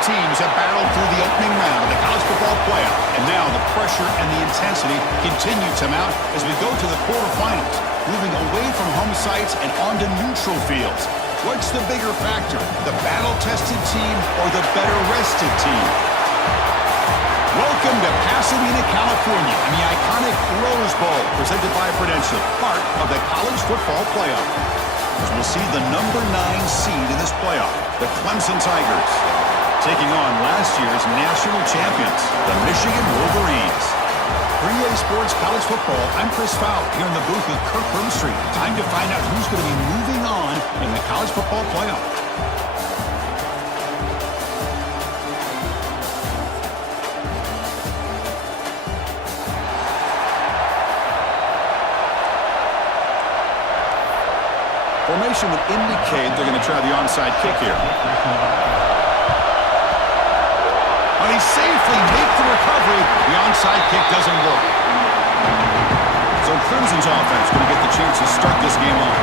teams have battled through the opening round of the college football playoff, and now the pressure and the intensity continue to mount as we go to the quarterfinals, moving away from home sites and onto neutral fields. What's the bigger factor, the battle-tested team or the better-rested team? Welcome to Pasadena, California, and the iconic Rose Bowl, presented by Prudential, part of the college football playoff. As we'll see the number 9 seed in this playoff, the Clemson Tigers, taking on last year's national champions, the Michigan Wolverines. For EA Sports College Football, I'm Chris Fowl, here in the booth with Kirk Broomstreet. Time to find out who's going to be moving on in the college football playoff. Formation would indicate they're going to try the onside kick here. When he safely makes the recovery, the onside kick doesn't work. So Clemson's offense going to get the chance to start this game off.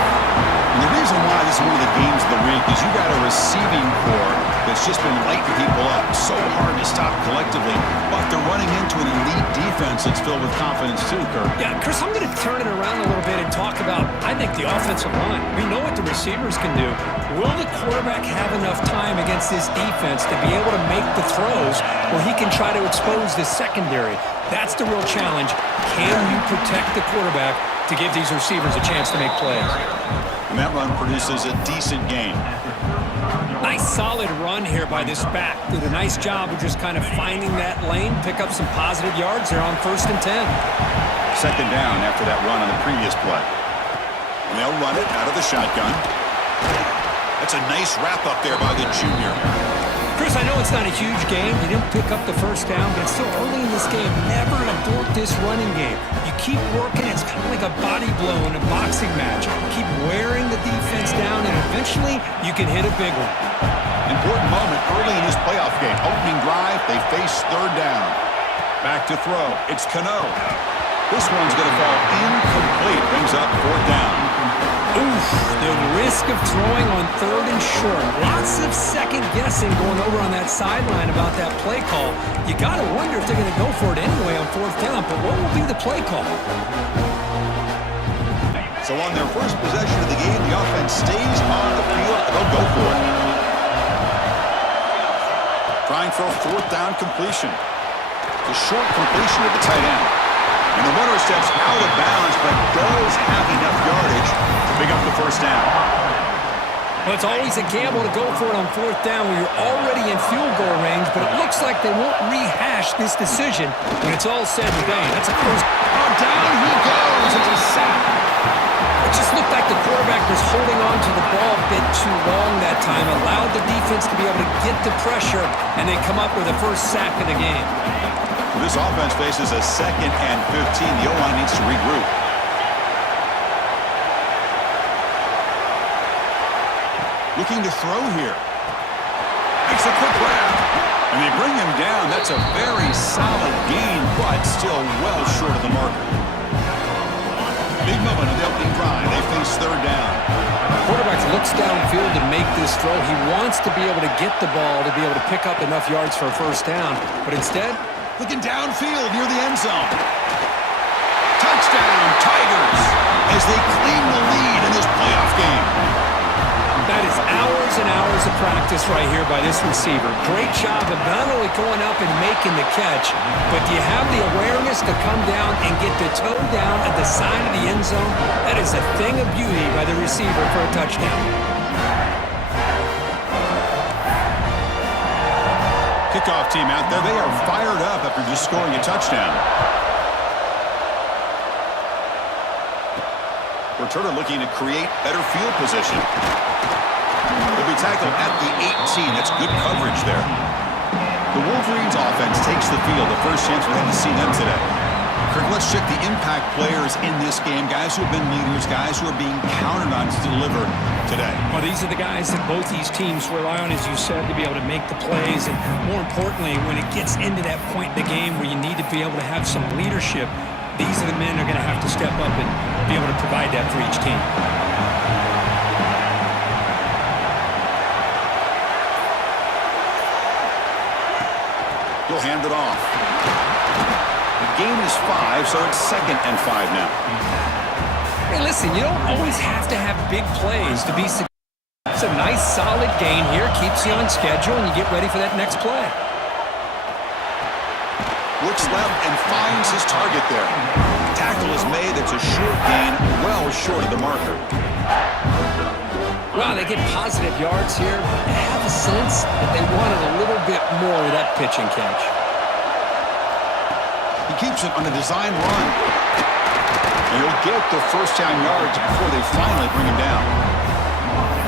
And the reason why this is one of the games of the week is you got a receiving core that's just been lighting people up. So hard to stop collectively, but they're running into an elite defense that's filled with confidence too, Kirk. Yeah, Chris, I'm going to turn it around a little bit and talk about, I think, the offensive line. We know what the receivers can do. Will the quarterback have enough time against this defense to be able to make the throws where he can try to expose the secondary? That's the real challenge. Can you protect the quarterback to give these receivers a chance to make plays? And that run produces a decent gain. Nice solid run here by this back. Did a nice job of just kind of finding that lane, pick up some positive yards there on 1st and 10. Second down after that run on the previous play. And they'll run it out of the shotgun. That's a nice wrap up there by the junior. Chris, I know it's not a huge game. You didn't pick up the first down, but it's still early in this game. Never abort this running game. You keep working. It's kind of like a body blow in a boxing match. Keep wearing the defense down, and eventually you can hit a big one. Important moment early in this playoff game. Opening drive, they face third down. Back to throw. It's Cano. This one's going to fall incomplete. Brings up 4th down. Oof, the risk of throwing on 3rd and short. Lots of second guessing going over on that sideline about that play call. You got to wonder if they're going to go for it anyway on 4th down, but what will be the play call? So on their first possession of the game, the offense stays on the field. They'll go for it. Trying for a 4th down completion. It's a short completion to the tight end. And the runner steps out of bounds, but does have enough yardage to pick up the 1st down. Well, it's always a gamble to go for it on 4th down when you're already in field goal range, but it looks like they won't rehash this decision when it's all said and done. That's a first. Oh, down he goes. It's a sack. It just looked like the quarterback was holding on to the ball a bit too long that time, allowed the defense to be able to get the pressure, and they come up with the first sack of the game. This offense faces a 2nd and 15. The O-line needs to regroup. Looking to throw here. Makes a quick grab. And they bring him down. That's a very solid gain, but still well short of the marker. Big moment of the opening drive. They face 3rd down. The quarterback looks downfield to make this throw. He wants to be able to get the ball to be able to pick up enough yards for a 1st down, but instead, looking downfield near the end zone. Touchdown, Tigers, as they claim the lead in this playoff game. That is hours and hours of practice right here by this receiver. Great job of not only going up and making the catch, but do you have the awareness to come down and get the toe down at the side of the end zone? That is a thing of beauty by the receiver for a touchdown. Kickoff team out there. They are fired up after just scoring a touchdown. Returner looking to create better field position. They'll be tackled at the 18. That's good coverage there. The Wolverines offense takes the field. The first chance we had to see them today. Kirk, let's check the impact players in this game. Guys who have been leaders, guys who are being counted on to deliver today. Well, these are the guys that both these teams rely on, as you said, to be able to make the plays. And more importantly, when it gets into that point in the game where you need to be able to have some leadership, these are the men who are going to have to step up and be able to provide that for each team. He'll hand it off. The gain is 5, so it's 2nd and 5 now. Hey, listen, you don't always have to have big plays to be successful. It's a nice, solid gain here. Keeps you on schedule, and you get ready for that next play. Looks left and finds his target there. Tackle is made. It's a short gain, well short of the marker. Well, they get positive yards here. I have a sense that they wanted a little bit more of that pitch and catch. He keeps it on a design run. And he'll get the first down yards before they finally bring him down.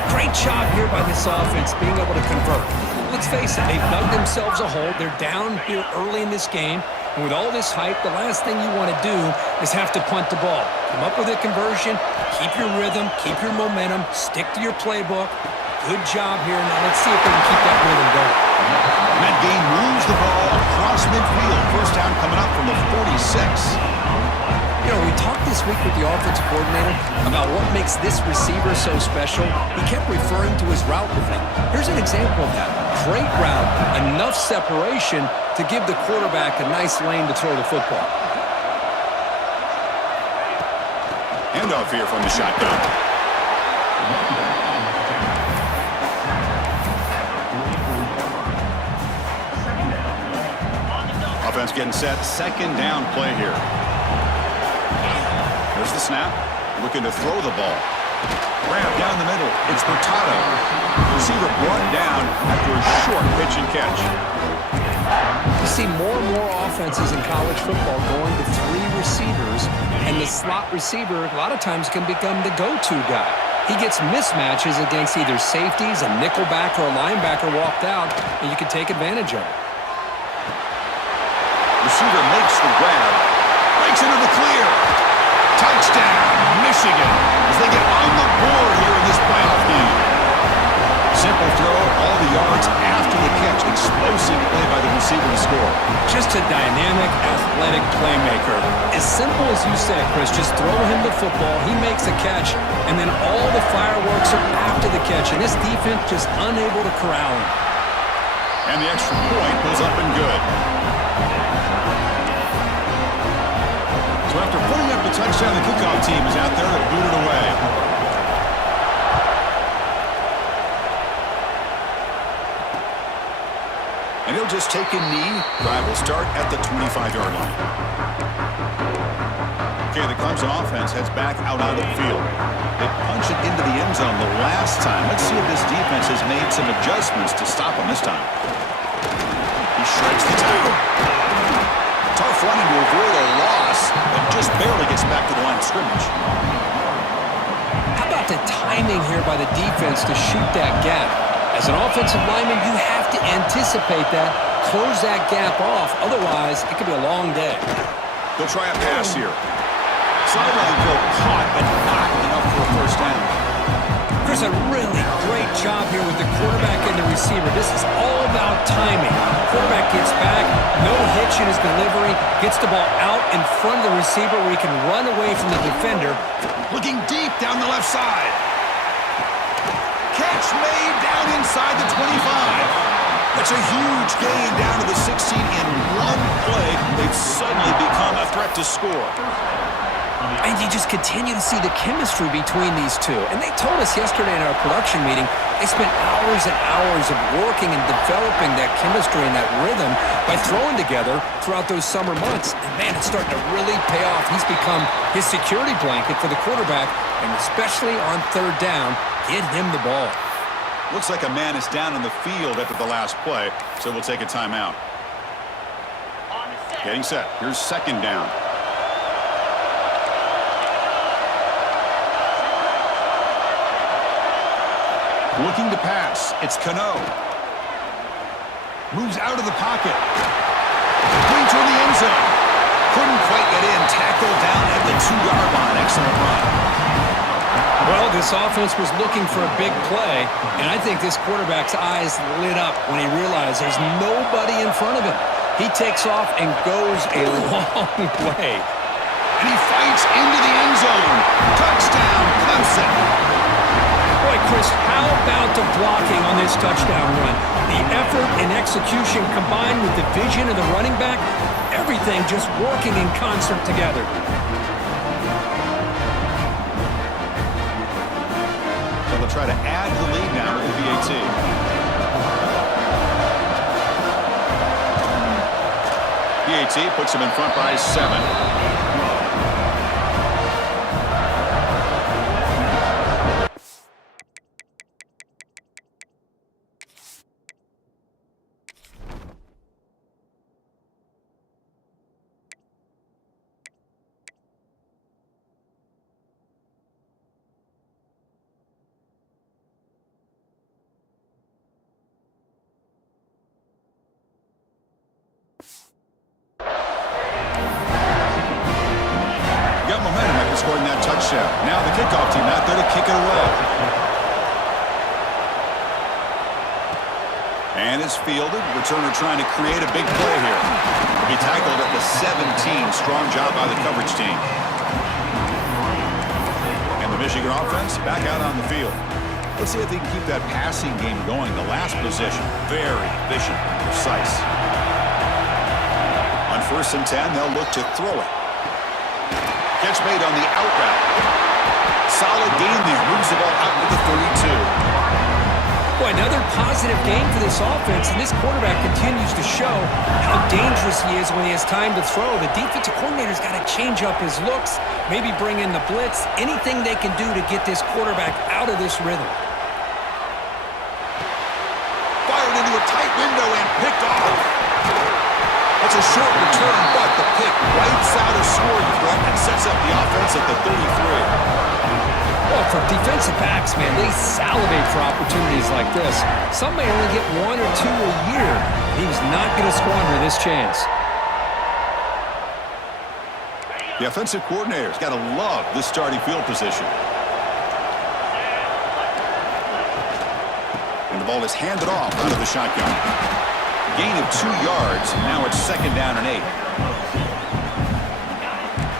Great job here by this offense being able to convert. Let's face it, they've dug themselves a hole. They're down here early in this game. And with all this hype, the last thing you want to do is have to punt the ball. Come up with a conversion, keep your rhythm, keep your momentum, stick to your playbook. Good job here. Now let's see if they can keep that rhythm going. And that game moves the ball across midfield. First down coming up from the 46. You know, we talked this week with the offensive coordinator about what makes this receiver so special. He kept referring to his route running. Here's an example of that. Great route, enough separation to give the quarterback a nice lane to throw the football. Handoff here from the shotgun. Offense getting set. 2nd down play here. There's the snap. Looking to throw the ball. Grab down the middle. It's Hurtado. Receiver brought down after a short pitch and catch. You see more and more offenses in college football going to 3 receivers, and the slot receiver a lot of times can become the go-to guy. He gets mismatches against either safeties, a nickelback, or a linebacker walked out, and you can take advantage of it. Receiver makes the grab. Breaks into the clear. Touchdown, Michigan, as they get on the board here in this playoff game. Simple throw, all the yards after the catch. Explosive play by the receiver to score. Just a dynamic, athletic playmaker. As simple as you said, Chris, just throw him the football, he makes a catch, and then all the fireworks are after the catch, and this defense just unable to corral him. And the extra point goes up and good. So after putting up the touchdown, the kickoff team is out there to boot it away. And he'll just take a knee. Drive will start at the 25-yard line. Okay, the Clemson offense heads back out onto the field. They punch it into the end zone the last time. Let's see if this defense has made some adjustments to stop them this time. He shreds the tackle. Tough running to avoid a loss, but just barely gets back to the line of scrimmage. How about the timing here by the defense to shoot that gap? As an offensive lineman, you have to anticipate that, close that gap off. Otherwise, it could be a long day. They'll try a pass here. Sideline field caught, but not enough for a first down. There's a really great job here with the quarterback and the receiver. This is all about timing. Quarterback gets back, no hitch in his delivery, gets the ball out in front of the receiver where he can run away from the defender. Looking deep down the left side. Catch made down inside the 25. That's a huge gain down to the 16 in one play. They've suddenly become a threat to score. And you just continue to see the chemistry between these two. And they told us yesterday in our production meeting, they spent hours and hours of working and developing that chemistry and that rhythm by throwing together throughout those summer months. And man, it's starting to really pay off. He's become his security blanket for the quarterback, and especially on 3rd down, get him the ball. Looks like a man is down in the field after the last play, so we'll take a timeout. Getting set. Here's 2nd down. Looking to pass. It's Cano. Moves out of the pocket. Going toward the end zone. Couldn't quite get in. Tackled down at the 2-yard line. Excellent run. Well, this offense was looking for a big play, and I think this quarterback's eyes lit up when he realized there's nobody in front of him. He takes off and goes a long way. And he fights into the end zone. Touchdown, Clemson. Boy, Chris, how about the blocking on this touchdown run? The effort and execution combined with the vision of the running back, everything just working in concert together. So they'll try to add the lead now with the PAT. PAT puts him in front by 7. Got momentum after scoring that touchdown. Now the kickoff team out there to kick it away. And it's fielded. Returner trying to create a big play here. He tackled at the 17. Strong job by the coverage team. And the Michigan offense back out on the field. Let's see if they can keep that passing game going. The last possession, very efficient, precise. On 1st and 10, they'll look to throw it. Catch made on the out route. Solid gain there. Moves the ball out to the 32. Boy, another positive game for this offense, and this quarterback continues to show how dangerous he is when he has time to throw. The defensive coordinator's got to change up his looks, maybe bring in the blitz, anything they can do to get this quarterback out of this rhythm. Fired into a tight window and picked off. That's a short return, but the pick wipes out a scoring threat and sets up the offense at the 33. Well, for defensive backs, man, they salivate for opportunities like this. Some may only get 1 or 2 a year. He's not going to squander this chance. The offensive coordinator's got to love this starting field position. And the ball is handed off out of the shotgun. Gain of 2 yards. Now it's 2nd down and 8.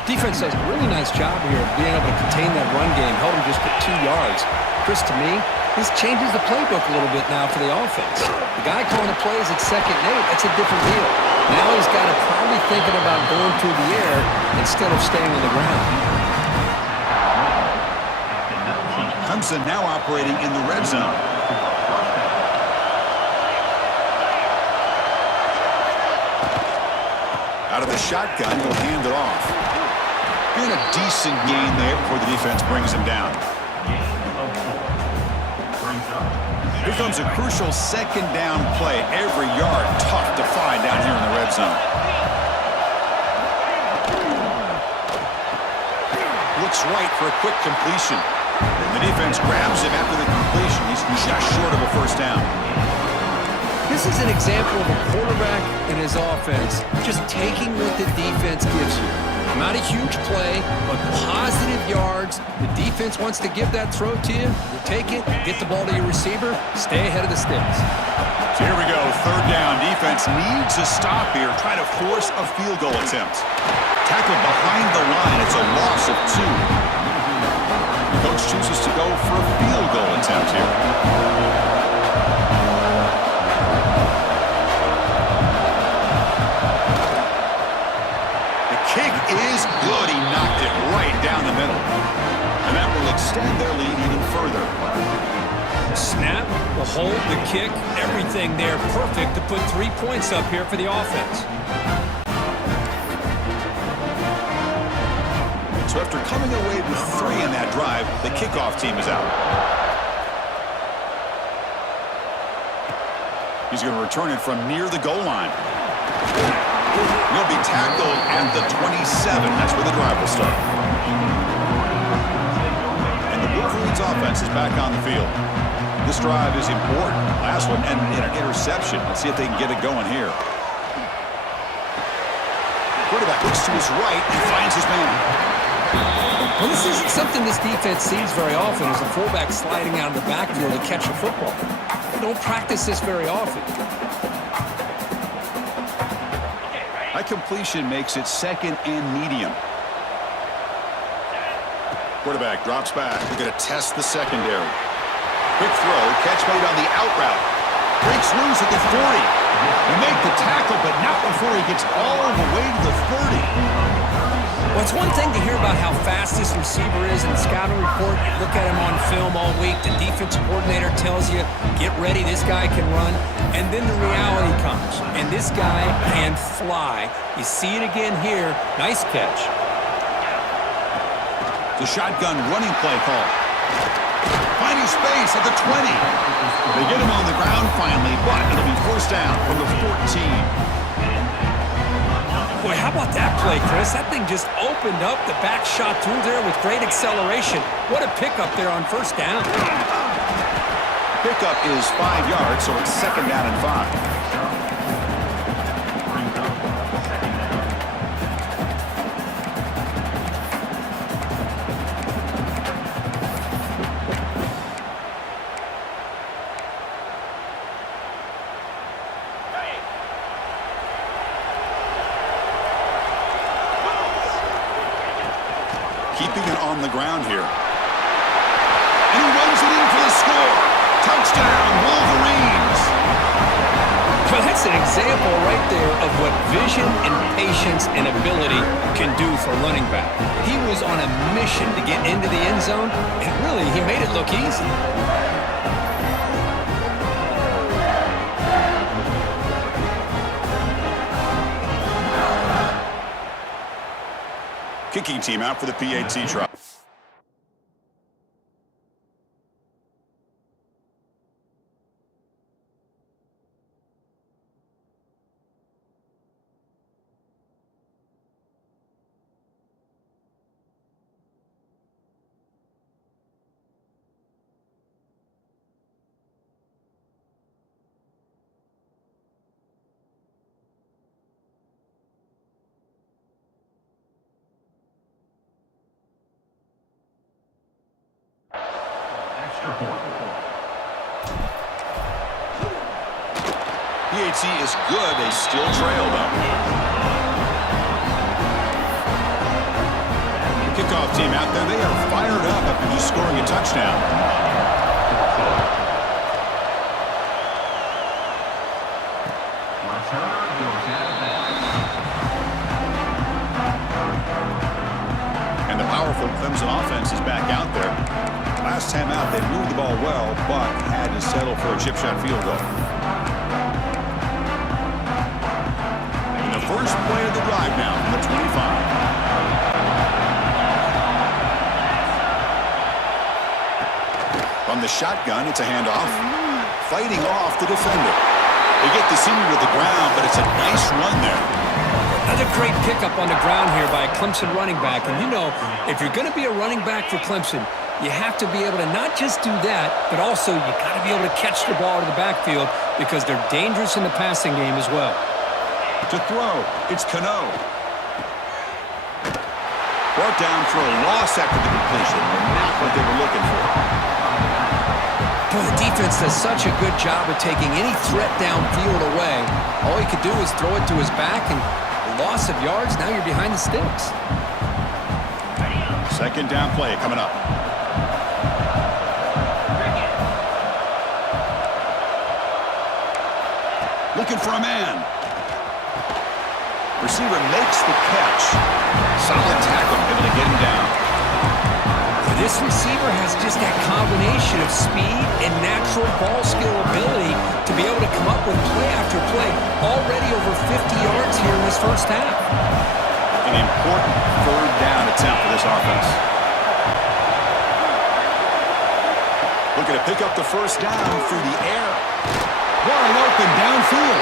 Defense does a really nice job here of being able to contain that run game. Held him just at 2 yards. Chris, to me, this changes the playbook a little bit now for the offense. The guy calling the plays at 2nd and 8, that's a different deal. Now he's got to probably thinking about going through the air instead of staying on the ground. Clemson now operating in the red zone. Out of the shotgun, he'll hand it off. Doing a decent gain there before the defense brings him down. Here comes a crucial 2nd down play. Every yard tough to find down here in the red zone. Looks right for a quick completion. And the defense grabs him after the completion. He's just short of a 1st down. This is an example of a quarterback and his offense just taking what the defense gives you. Not a huge play, but positive yards. The defense wants to give that throw to you. You take it, get the ball to your receiver, stay ahead of the sticks. So here we go, 3rd down. Defense needs a stop here, trying to force a field goal attempt. Tackled behind the line. It's a loss of 2. The coach chooses to go for a field goal attempt here. Kick is good. He knocked it right down the middle. And that will extend their lead even further. Snap, the hold, the kick, everything there perfect to put 3 points up here for the offense. So after coming away with 3 in that drive, the kickoff team is out. He's going to return it from near the goal line. He'll be tackled at the 27. That's where the drive will start. And the Wolverines offense is back on the field. This drive is important. Last one ended in an interception. Let's see if they can get it going here. Quarterback looks to his right and finds his man. Well, this isn't something this defense sees very often, is a fullback sliding out of the backfield to catch a football. They don't practice this very often. That completion makes it 2nd and medium. Quarterback drops back. We're going to test the secondary. Quick throw, catch made on the out route. Breaks loose at the 40. They make the tackle, but not before he gets all the way to the 30. Well, it's one thing to hear about how fast this receiver is in the scouting report. You look at him on film all week. The defensive coordinator tells you, get ready, this guy can run. And then the reality comes, and this guy can fly. You see it again here. Nice catch. The shotgun running play call. Finding space at the 20. They get him on the ground finally, but it'll be first down from the 14. Boy, how about that play, Chris? That thing just opened up. The back shot through there with great acceleration. What a pickup there on first down. Pickup is 5 yards, so it's second down and 5. Keeping it on the ground here. And he runs it in for the score. Touchdown, Wolverines. Well, that's an example right there of what vision and patience and ability can do for a running back. He was on a mission to get into the end zone, and really, he made it look easy. Kicking team out for the PAT try. PAT is good. They still trail, though. Kickoff team out there. They are fired up after just scoring a touchdown. And the powerful Clemson offense is back out there. Last time out, they moved the ball well, but had to settle for a chip shot field goal. First play of the drive now from the 25. From the shotgun, it's a handoff. Fighting off the defender. They get the senior to the ground, but it's a nice run there. Another great pickup on the ground here by a Clemson running back. And you know, if you're going to be a running back for Clemson, you have to be able to not just do that, but also you got to be able to catch the ball to the backfield because they're dangerous in the passing game as well. To throw, it's Cano. Brought down for a loss after the completion, but not what they were looking for. Boy, the defense does such a good job of taking any threat downfield away. All he could do is throw it to his back, and a loss of yards, now you're behind the sticks. Second down play coming up. Looking for a man. Receiver makes the catch. Solid tackle, able to get him down. This receiver has just that combination of speed and natural ball skill ability to be able to come up with play after play. Already over 50 yards here in this first half. An important third down attempt for this offense. Looking to pick up the first down through the air. Wide open downfield.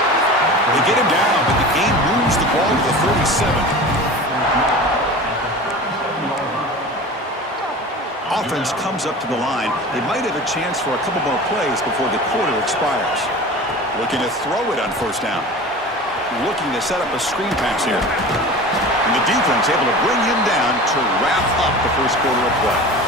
They get him down, but the game moves the ball to the 37. Offense comes up to the line. They might have a chance for a couple more plays before the quarter expires. Looking to throw it on first down. Looking to set up a screen pass here. And the defense able to bring him down to wrap up the first quarter of play.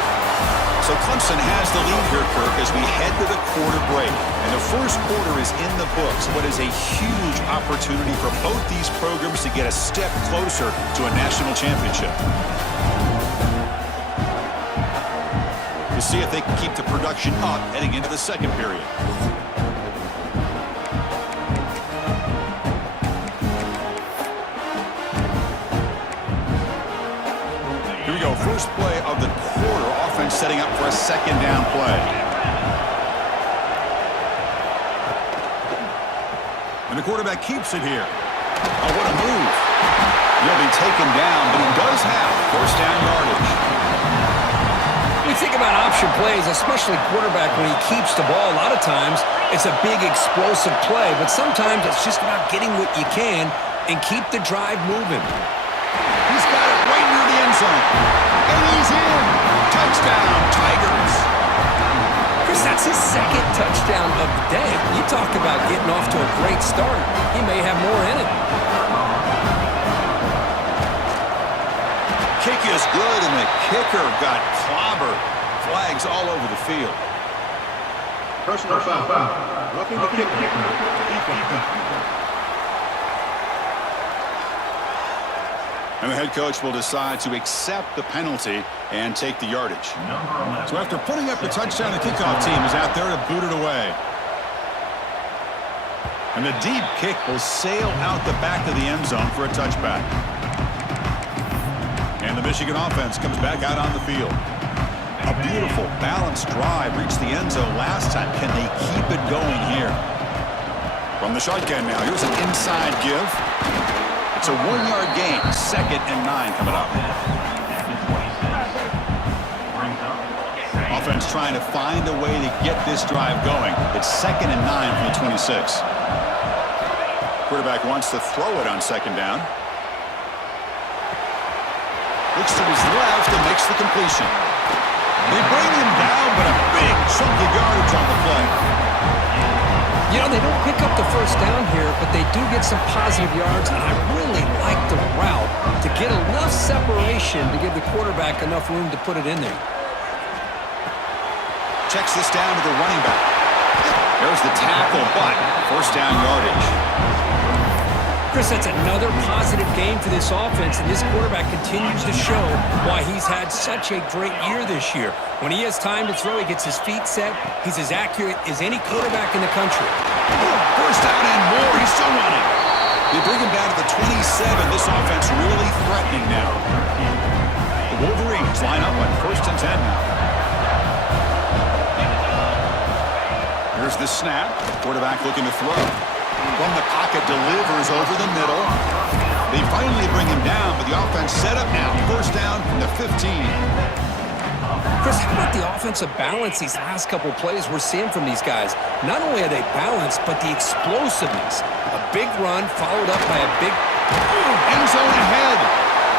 So Clemson has the lead here, Kirk, as we head to the quarter break. And the first quarter is in the books. What is a huge opportunity for both these programs to get a step closer to a national championship. We'll see if they can keep the production up heading into the second period. Here we go. First play of the quarter. Offense setting up for a second down play. And the quarterback keeps it here. Oh, what a move. He'll be taken down, but he does have first down yardage. When you think about option plays, especially quarterback, when he keeps the ball, a lot of times it's a big explosive play, but sometimes it's just about getting what you can and keep the drive moving. He's got it right near the end zone. And he's in. Touchdown, Tigers. Chris, that's his second touchdown of the day. You talk about getting off to a great start. He may have more in it. Kick is good, and the kicker got clobbered. Flags all over the field. Personal foul. Roughing the kicker. And the head coach will decide to accept the penalty and take the yardage. So after putting up the touchdown, the kickoff team is out there to boot it away. And the deep kick will sail out the back of the end zone for a touchback. And the Michigan offense comes back out on the field. A beautiful, balanced drive reached the end zone last time. Can they keep it going here? From the shotgun now, here's an inside give. It's a 1-yard gain. 2nd and 9 coming up. Offense trying to find a way to get this drive going. It's 2nd and 9 from the 26. Quarterback wants to throw it on 2nd down. Looks to his left and makes the completion. They bring him down, but a big chunk of yardage on the play. You know, they don't pick up the first down here, but they do get some positive yards, and I really like the route to get enough separation to give the quarterback enough room to put it in there. Checks this down to the running back. There's the tackle, but first down yardage. Chris, that's another positive game for this offense, and this quarterback continues to show why he's had such a great year this year. When he has time to throw, he gets his feet set. He's as accurate as any quarterback in the country. First down and more. He's still running. They bring him down to the 27. This offense really threatening now. The Wolverines line up on 1st and 10 now. Here's the snap. Quarterback looking to throw. From the pocket, delivers over the middle. They finally bring him down, but the offense set up now. First down from the 15. Chris, how about the offensive balance these last couple plays we're seeing from these guys? Not only are they balanced, but the explosiveness. A big run followed up by a big end zone ahead.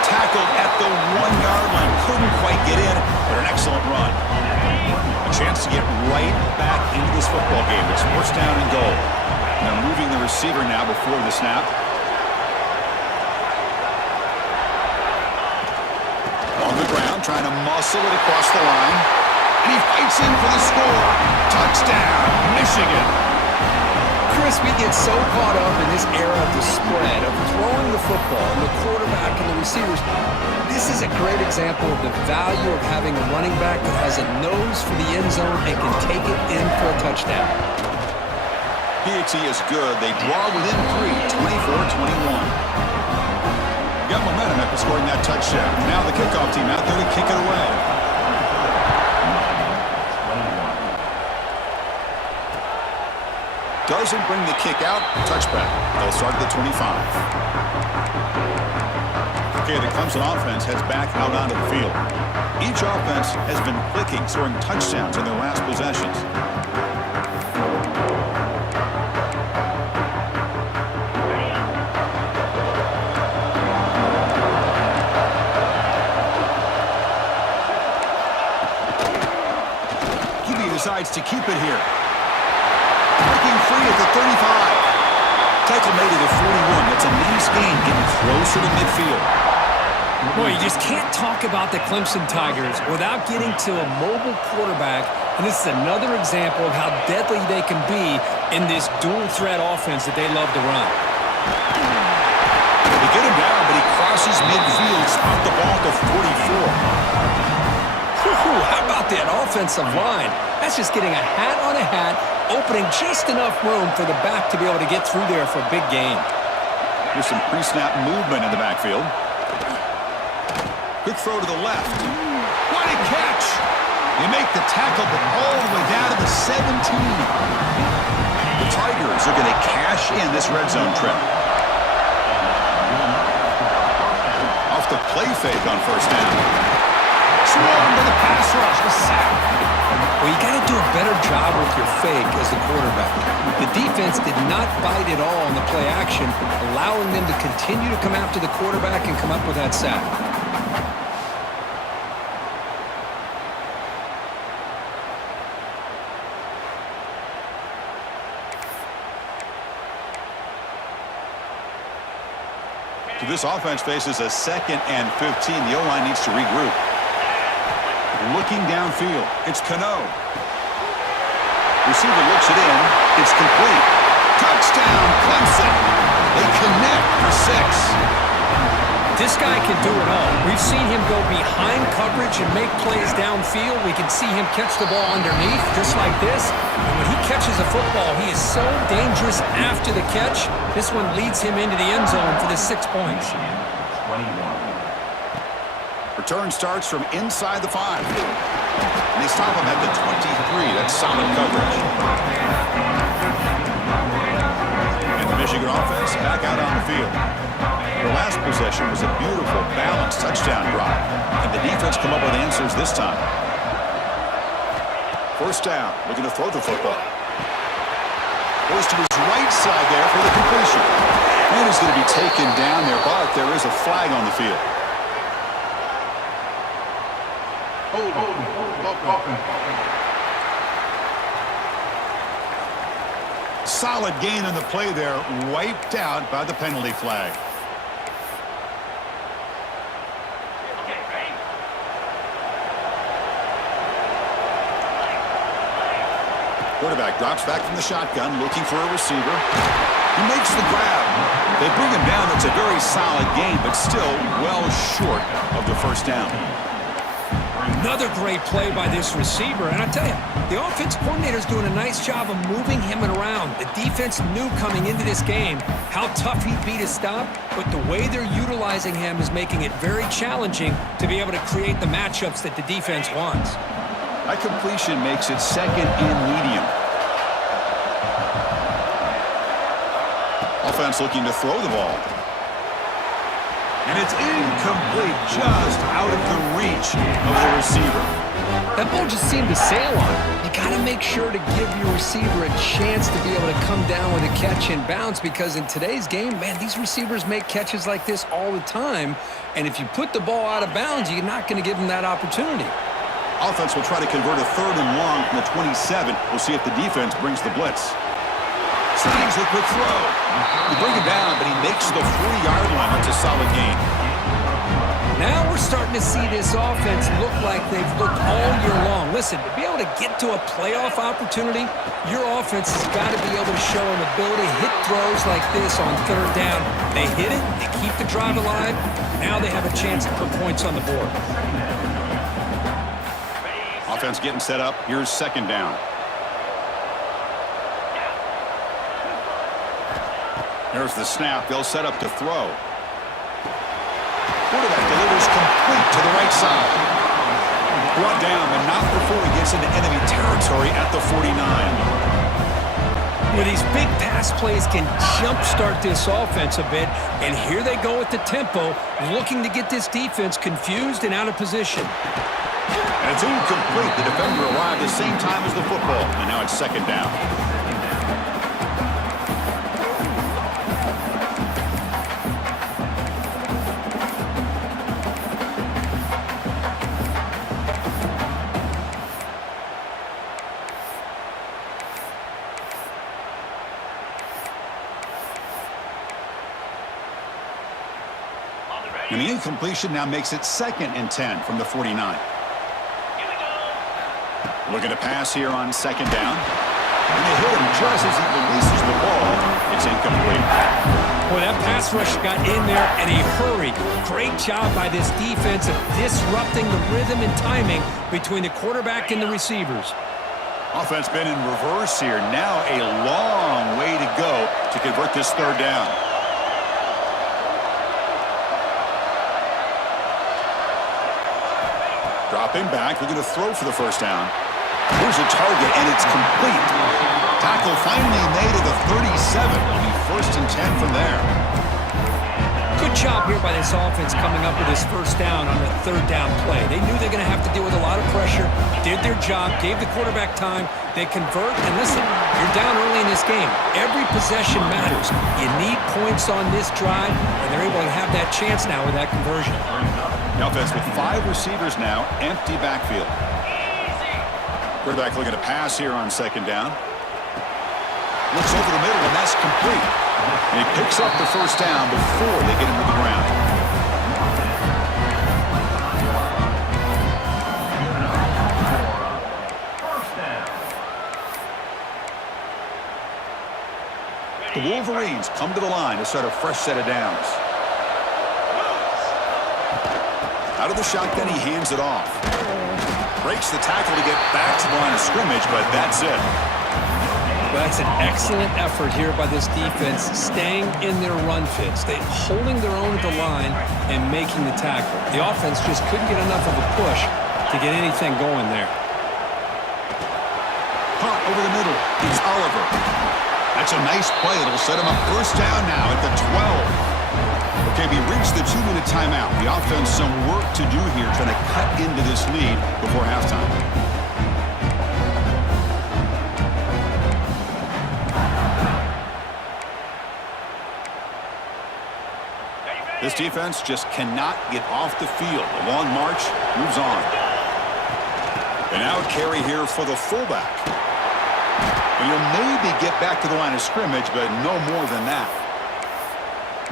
Tackled at the 1-yard line. Couldn't quite get in, but an excellent run. A chance to get right back into this football game. It's first down and goal. They're moving the receiver now before the snap. On the ground, trying to muscle it across the line. And he fights in for the score. Touchdown, Michigan. Chris, we get so caught up in this era of the spread, of throwing the football, and the quarterback and the receivers. This is a great example of the value of having a running back that has a nose for the end zone and can take it in for a touchdown. PAT is good. They draw within 3, 24-21. Got momentum after scoring that touchdown. Now the kickoff team out there to kick it away. Doesn't bring the kick out. Touchback. They'll start at the 25. Okay, the Clemson offense heads back out onto the field. Each offense has been clicking, scoring touchdowns in their last possessions. Decides to keep it here. Breaking free at the 35. Tackle made at the 41. That's a nice gain, getting closer to midfield. Boy, you just can't talk about the Clemson Tigers without getting to a mobile quarterback, and this is another example of how deadly they can be in this dual-threat offense that they love to run. They get him down, but he crosses midfield, spot the ball to 44. How about that offensive line. That's just getting a hat on a hat, opening just enough room for the back to be able to get through there for a big gain. Here's some pre-snap movement in the backfield. Quick throw to the left. What a catch! They make the tackle, but all the way down to the 17. The Tigers are going to cash in this red zone trip. Off the play fake on first down. Swarmed to the pass rush. The sack. Well, you got to do a better job with your fake as the quarterback. The defense did not bite at all on the play action, allowing them to continue to come after the quarterback and come up with that sack. So this offense faces a 2nd and 15. The O-line needs to regroup. Looking downfield, it's Cano. Receiver looks it in. It's complete. Touchdown, Clemson. They connect for 6. This guy can do it all. We've seen him go behind coverage and make plays downfield. We can see him catch the ball underneath, just like this. And when he catches a football, he is so dangerous after the catch. This one leads him into the end zone for the 6 points. Return starts from inside the 5. And they stop him at the 23. That's solid coverage. And the Michigan offense back out on the field. Their last possession was a beautiful, balanced touchdown drive. And the defense come up with answers this time. First down, looking to throw the football. Goes to his right side there for the completion. And he's going to be taken down there, but there is a flag on the field. Solid gain on the play there, wiped out by the penalty flag. Quarterback drops back from the shotgun, looking for a receiver. He makes the grab. They bring him down. It's a very solid game, but still well short of the first down. Another great play by this receiver. And I tell you, the offense coordinator's doing a nice job of moving him around. The defense knew coming into this game how tough he'd be to stop, but the way they're utilizing him is making it very challenging to be able to create the matchups that the defense wants. That completion makes it 2nd and medium. Offense looking to throw the ball. And it's incomplete, just out of the reach of the receiver. That ball just seemed to sail on. You got to make sure to give your receiver a chance to be able to come down with a catch and bounce, because in today's game, man, these receivers make catches like this all the time. And if you put the ball out of bounds, you're not going to give them that opportunity. Offense will try to convert a 3rd and long from the 27. We'll see if the defense brings the blitz. Steves with quick throw. They bring him down, but he makes the 40-yard line. That's a solid gain. Now we're starting to see this offense look like they've looked all year long. Listen, to be able to get to a playoff opportunity, your offense has got to be able to show an ability to hit throws like this on 3rd down. They hit it, they keep the drive alive. Now they have a chance to put points on the board. Offense getting set up. Here's 2nd down. There's the snap. They'll set up to throw. Quarterback delivers complete to the right side. Brought down, but not before he gets into enemy territory at the 49. Well, these big pass plays can jumpstart this offense a bit, and here they go at the tempo, looking to get this defense confused and out of position. And it's incomplete. The defender arrived the same time as the football, and now it's 2nd down. And the incompletion now makes it 2nd and 10 from the 49. Looking to pass here on 2nd down. And they hit him just as he releases the ball. It's incomplete. Well, that pass rush got in there in a hurry. Great job by this defense of disrupting the rhythm and timing between the quarterback and the receivers. Offense been in reverse here. Now a long way to go to convert this third down. Dropping back, looking to throw for the first down. Here's a target, and it's complete. Tackle finally made at the 37. It'll be 1st and 10 from there. Good job here by this offense coming up with this first down on the third down play. They knew they're going to have to deal with a lot of pressure, did their job, gave the quarterback time. They convert, and listen, you're down early in this game. Every possession matters. You need points on this drive, and they're able to have that chance now with that conversion. The offense with 5 receivers now, empty backfield. Quarterback looking to pass here on second down. Looks over the middle, and that's complete. And he picks up the first down before they get him to the ground. The Wolverines come to the line to start a fresh set of downs. Out of the shotgun, he hands it off. Breaks the tackle to get back to the line of scrimmage, but that's it. Well, that's an excellent effort here by this defense, staying in their run fits. They holding their own at the line and making the tackle. The offense just couldn't get enough of a push to get anything going there. Punt over the middle. It's Oliver. That's a nice play. It'll set him up first down now at the 12. Okay, we reached the 2-minute timeout. The offense some work to do here, trying to cut into this lead before halftime. This defense just cannot get off the field. The long march moves on. And now a carry here for the fullback. And he'll maybe get back to the line of scrimmage, but no more than that.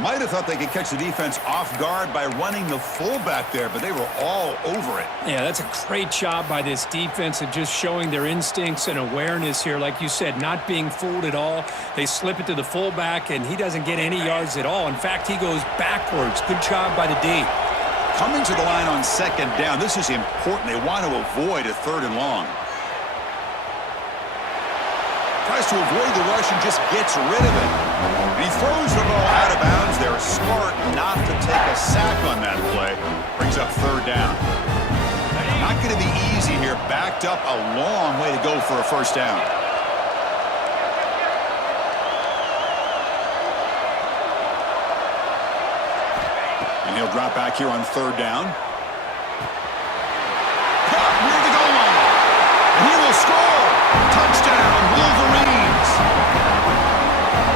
Might have thought they could catch the defense off guard by running the fullback there, but they were all over it. Yeah, that's a great job by this defense of just showing their instincts and awareness here. Like you said, not being fooled at all. They slip it to the fullback, and he doesn't get any yards at all. In fact, he goes backwards. Good job by the D. Coming to the line on second down, this is important. They want to avoid a 3rd and long. Tries to avoid the rush and just gets rid of it. And he throws the ball out of bounds. They're smart not to take a sack on that play. Brings up 3rd down. Not going to be easy here. Backed up a long way to go for a first down. And he'll drop back here on 3rd down. Caught near the goal line. And he will score. Touchdown, Wolverines.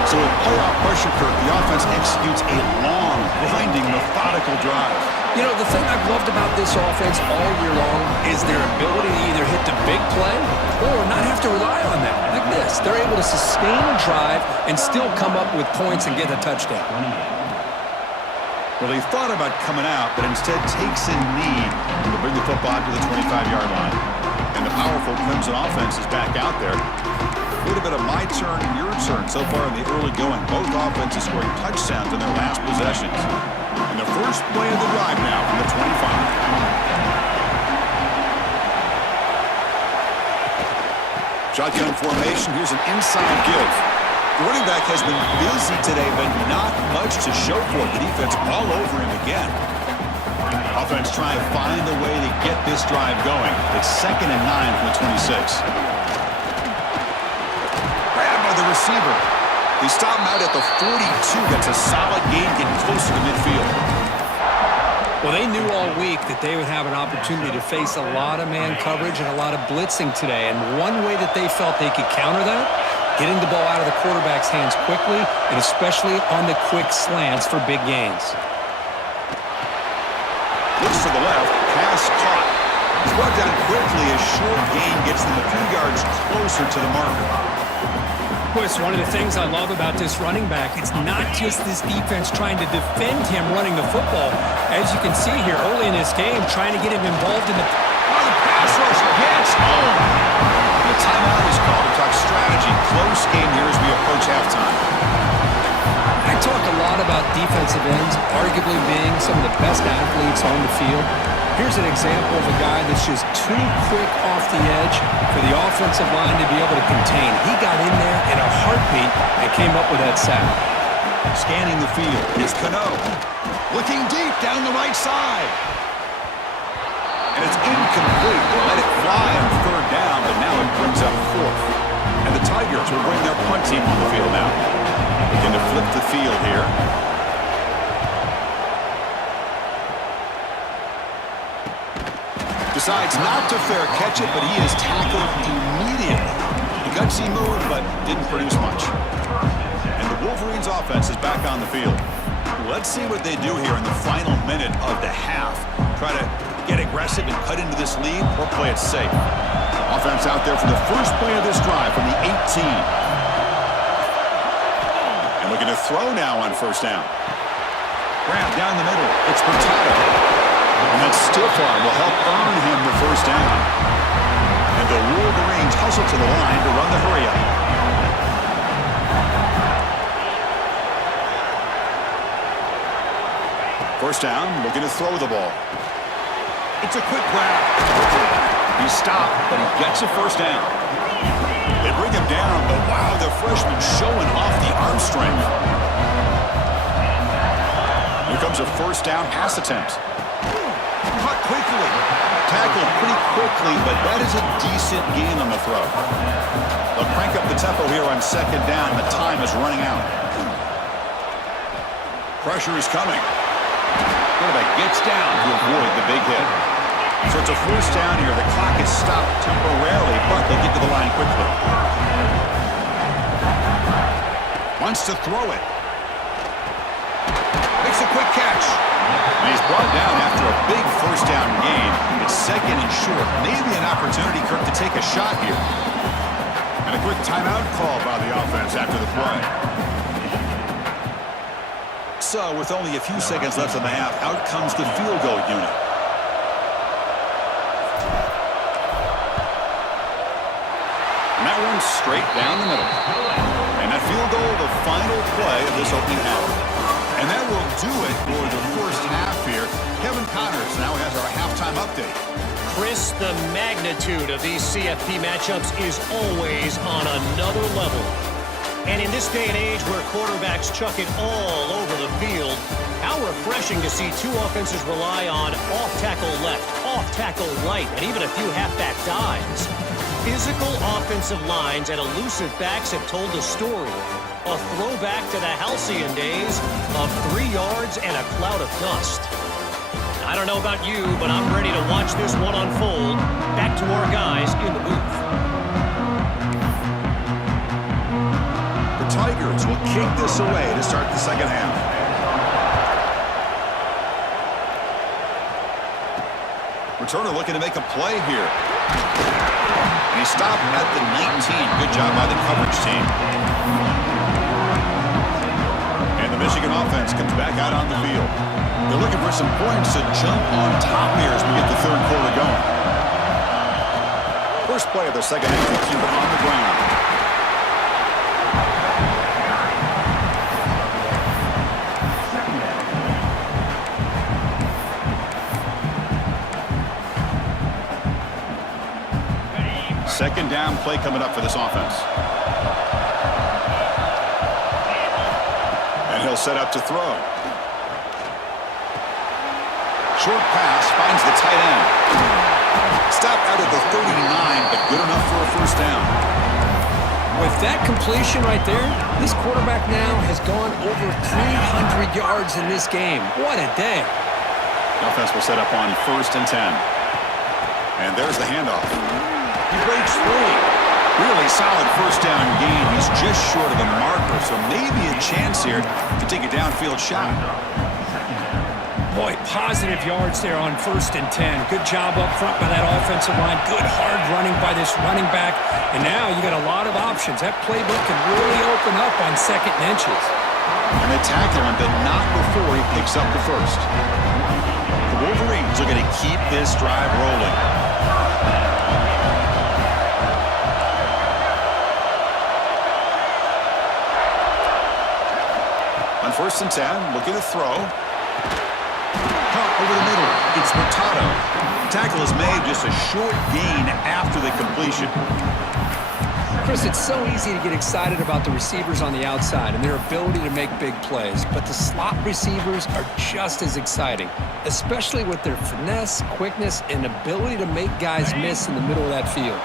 So with playoff pressure, Kirk, the offense executes a long, grinding, methodical drive. You know, the thing I've loved about this offense all year long is their ability to either hit the big play or not have to rely on that. Like this, they're able to sustain a drive and still come up with points and get a touchdown. Well, he thought about coming out, but instead takes a knee to bring the football to the 25-yard line. And the powerful Clemson offense is back out there. A little bit of my turn, your turn so far in the early going. Both offenses scoring touchdowns in their last possessions. And the first play of the drive now from the 25. Shotgun formation. Here's an inside give. The running back has been busy today, but not much to show for it. The defense all over him again. Offense trying to find a way to get this drive going. It's 2nd and 9 from the 26. Grabbed by the receiver. They stop him out at the 42. That's a solid gain, getting closer to midfield. Well, they knew all week that they would have an opportunity to face a lot of man coverage and a lot of blitzing today. And one way that they felt they could counter that, getting the ball out of the quarterback's hands quickly, and especially on the quick slants for big gains. Looks to the left, pass caught. It's brought down quickly as short gain gets them a few yards closer to the marker. Boy, it's one of the things I love about this running back. It's not just this defense trying to defend him running the football. As you can see here early in this game, trying to get him involved in the pass rush gets home. The timeout is called to talk strategy. Close game here as we approach halftime. I talk a lot about defensive ends arguably being some of the best athletes on the field. Here's an example of a guy that's just too quick off the edge for the offensive line to be able to contain. He got in there in a heartbeat and came up with that sack. Scanning the field is Cano. Looking deep down the right side. And it's incomplete. They let it fly on third down, but now it brings up fourth. And the Tigers will bring their punt team on the field now. Looking to flip the field here. Decides not to fair catch it, but he is tackled immediately. The gutsy move, but didn't produce much. And the Wolverines offense is back on the field. Let's see what they do here in the final minute of the half. Try to get aggressive and cut into this lead or play it safe. Offense out there for the first play of this drive from the 18. And looking to throw now on first down. Grab down the middle. It's Hurtado. And that stiff arm will help earn him the first down. And the Wolverines hustle to the line to run the hurry-up. First down, looking to throw the ball. It's a quick grab. He stopped, but he gets a first down. They bring him down, but wow, the freshman showing off the arm strength. Here comes a first down pass attempt. Cut quickly. Tackled pretty quickly, but that is a decent gain on the throw. They'll crank up the tempo here on second down. The time is running out. Pressure is coming. Quarterback gets down to avoid the big hit. So it's a first down here. The clock is stopped temporarily, but they get to the line quickly. Wants to throw it. Makes a quick catch. And he's brought down after a big first down gain. It's second and short. Maybe an opportunity, Kirk, to take a shot here. And a quick timeout call by the offense after the play. So, with only a few seconds left in the half, out comes the field goal unit. And that one's straight down the middle. And that field goal, the final play of this opening half. And that will do it for the first half here. Kevin Connors now has our halftime update. Chris, the magnitude of these CFP matchups is always on another level. And in this day and age where quarterbacks chuck it all over the field, how refreshing to see two offenses rely on off-tackle left, off-tackle right, and even a few halfback dives. Physical offensive lines and elusive backs have told the story. A throwback to the halcyon days of 3 yards and a cloud of dust. I don't know about you, but I'm ready to watch this one unfold. Back to our guys in the booth. The Tigers will kick this away to start the second half. Returner looking to make a play here. And he stopped at the 19. Good job by the coverage team. And the Michigan offense comes back out on the field. They're looking for some points to jump on top here as we get the third quarter going. First play of the second half to keep it on the ground. Second down play coming up for this offense. And he'll set up to throw. Short pass finds the tight end. Stopped out at the 39, but good enough for a first down. With that completion right there, this quarterback now has gone over 300 yards in this game. What a day. The offense will set up on 1st and 10. And there's the handoff. He breaks free. Really solid first down gain. He's just short of the marker, so maybe a chance here to take a downfield shot. Boy, positive yards there on 1st and 10. Good job up front by that offensive line. Good hard running by this running back. And now you got a lot of options. That playbook can really open up on 2nd and inches. And they tackle him, but not before he picks up the first. The Wolverines are going to keep this drive rolling. On On 1st and 10, looking to throw. Caught over the middle. It's Hurtado. Tackle is made, just a short gain after the completion. Chris, it's so easy to get excited about the receivers on the outside and their ability to make big plays, but the slot receivers are just as exciting, especially with their finesse, quickness, and ability to make guys miss in the middle of that field.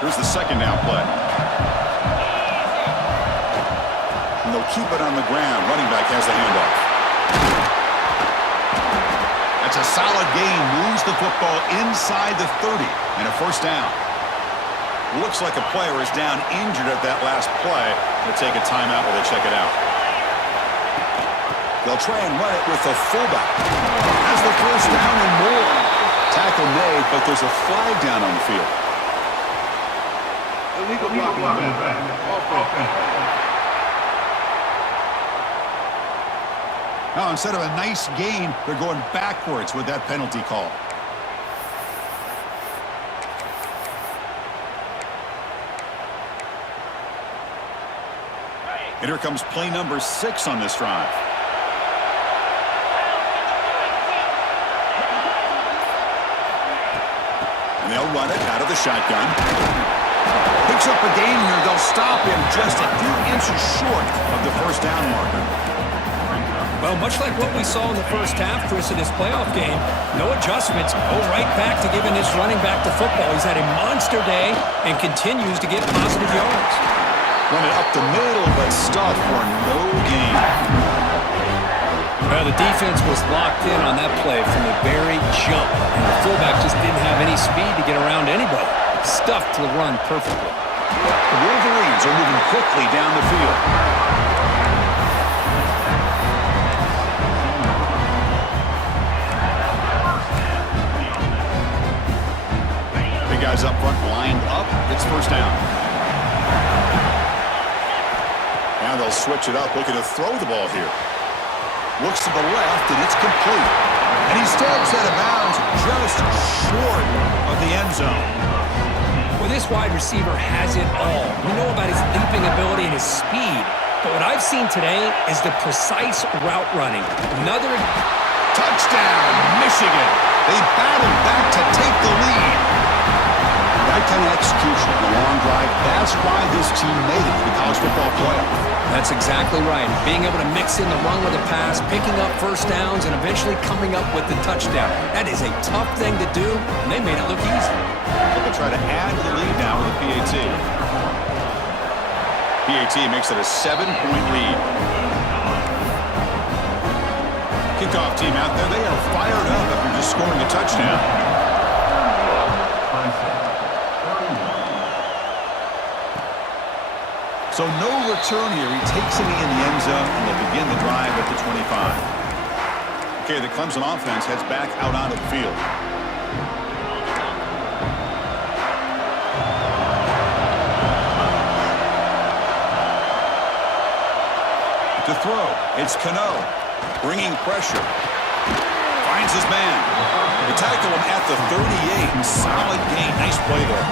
Here's the 2nd down play. And they'll keep it on the ground. Running back has the handoff. That's a solid gain. Moves the football inside the 30 and a 1st down. Looks like a player is down injured at that last play. They'll take a timeout while they check it out. They'll try and run it with the fullback. Has the 1st down and more. Tackle made, but there's a flag down on the field. Illegal blocking back. Now, instead of a nice gain, they're going backwards with that penalty call. And here comes play number 6 on this drive. And they'll run it out of the shotgun. Picks up a gain here. They'll stop him just a few inches short of the 1st down marker. Well, much like what we saw in the 1st half, Chris, in this playoff game, no adjustments, go right back to giving his running back the football. He's had a monster day and continues to get positive yards. Run it up the middle, but stuffed for no gain. Well, the defense was locked in on that play from the very jump, and the fullback just didn't have any speed to get around anybody. Stuffed the run perfectly. The Wolverines are moving quickly down the field. Big guys up front, lined up. It's 1st down. Now they'll switch it up, looking to throw the ball here. Looks to the left, and it's complete. And he steps out of bounds just short of the end zone. Well, this wide receiver has it all. We know about his leaping ability and his speed, but what I've seen today is the precise route running. Another touchdown, Michigan. They battled back to take the lead. That kind of execution on a long drive, that's why this team made it to the college football playoff. That's exactly right. Being able to mix in the run with the pass, picking up 1st downs, and eventually coming up with the touchdown. That is a tough thing to do, and they made it look easy. They'll try to add to the lead now with a PAT. PAT makes it a 7-point lead. Kickoff team out there, they are fired up after just scoring a touchdown. So no return here. He takes it in the end zone, and they'll begin the drive at the 25. Okay, the Clemson offense heads back out onto the field. To throw, it's Cano, bringing pressure. Finds his man. They tackle him at the 38. Solid gain. Nice play there.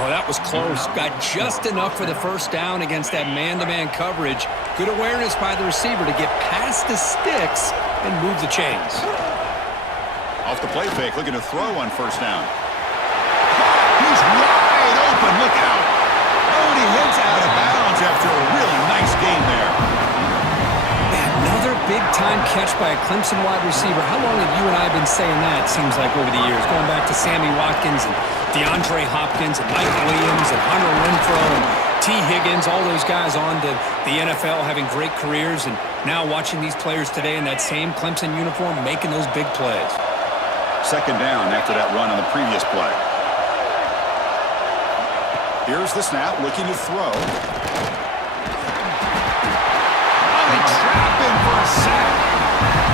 Oh, that was close. Got just enough for the 1st down against that man-to-man coverage. Good awareness by the receiver to get past the sticks and move the chains. Off the play fake, looking to throw on 1st down. He's wide open. Look out. Oh, and he hits out of bounds after a really nice gain there. Another big-time catch by a Clemson wide receiver. How long have you and I been saying that, seems like, over the years? Going back to Sammy Watkins and DeAndre Hopkins and Mike Williams and Hunter Renfrow and T. Higgins, all those guys on to the NFL having great careers, and now watching these players today in that same Clemson uniform making those big plays. 2nd down after that run on the previous play. Here's the snap, looking to throw. Trap him for a sack.